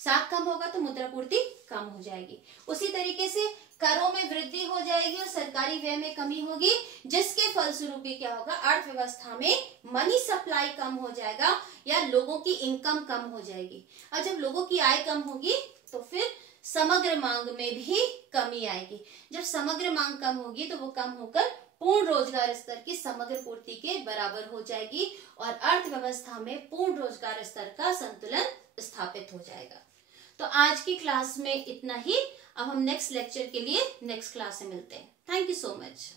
साख कम होगा तो मुद्रा पूर्ति कम हो जाएगी। उसी तरीके से करों में वृद्धि हो जाएगी और सरकारी व्यय में कमी होगी, जिसके फलस्वरूप क्या होगा, अर्थव्यवस्था में मनी सप्लाई कम हो जाएगा या लोगों की इनकम कम हो जाएगी। और जब लोगों की आय कम होगी तो फिर समग्र मांग में भी कमी आएगी। जब समग्र मांग कम होगी तो वो कम होकर पूर्ण रोजगार स्तर की समग्र पूर्ति के बराबर हो जाएगी और अर्थव्यवस्था में पूर्ण रोजगार स्तर का संतुलन स्थापित हो जाएगा। तो आज की क्लास में इतना ही। अब हम नेक्स्ट लेक्चर के लिए नेक्स्ट क्लास में मिलते हैं। Thank you so much.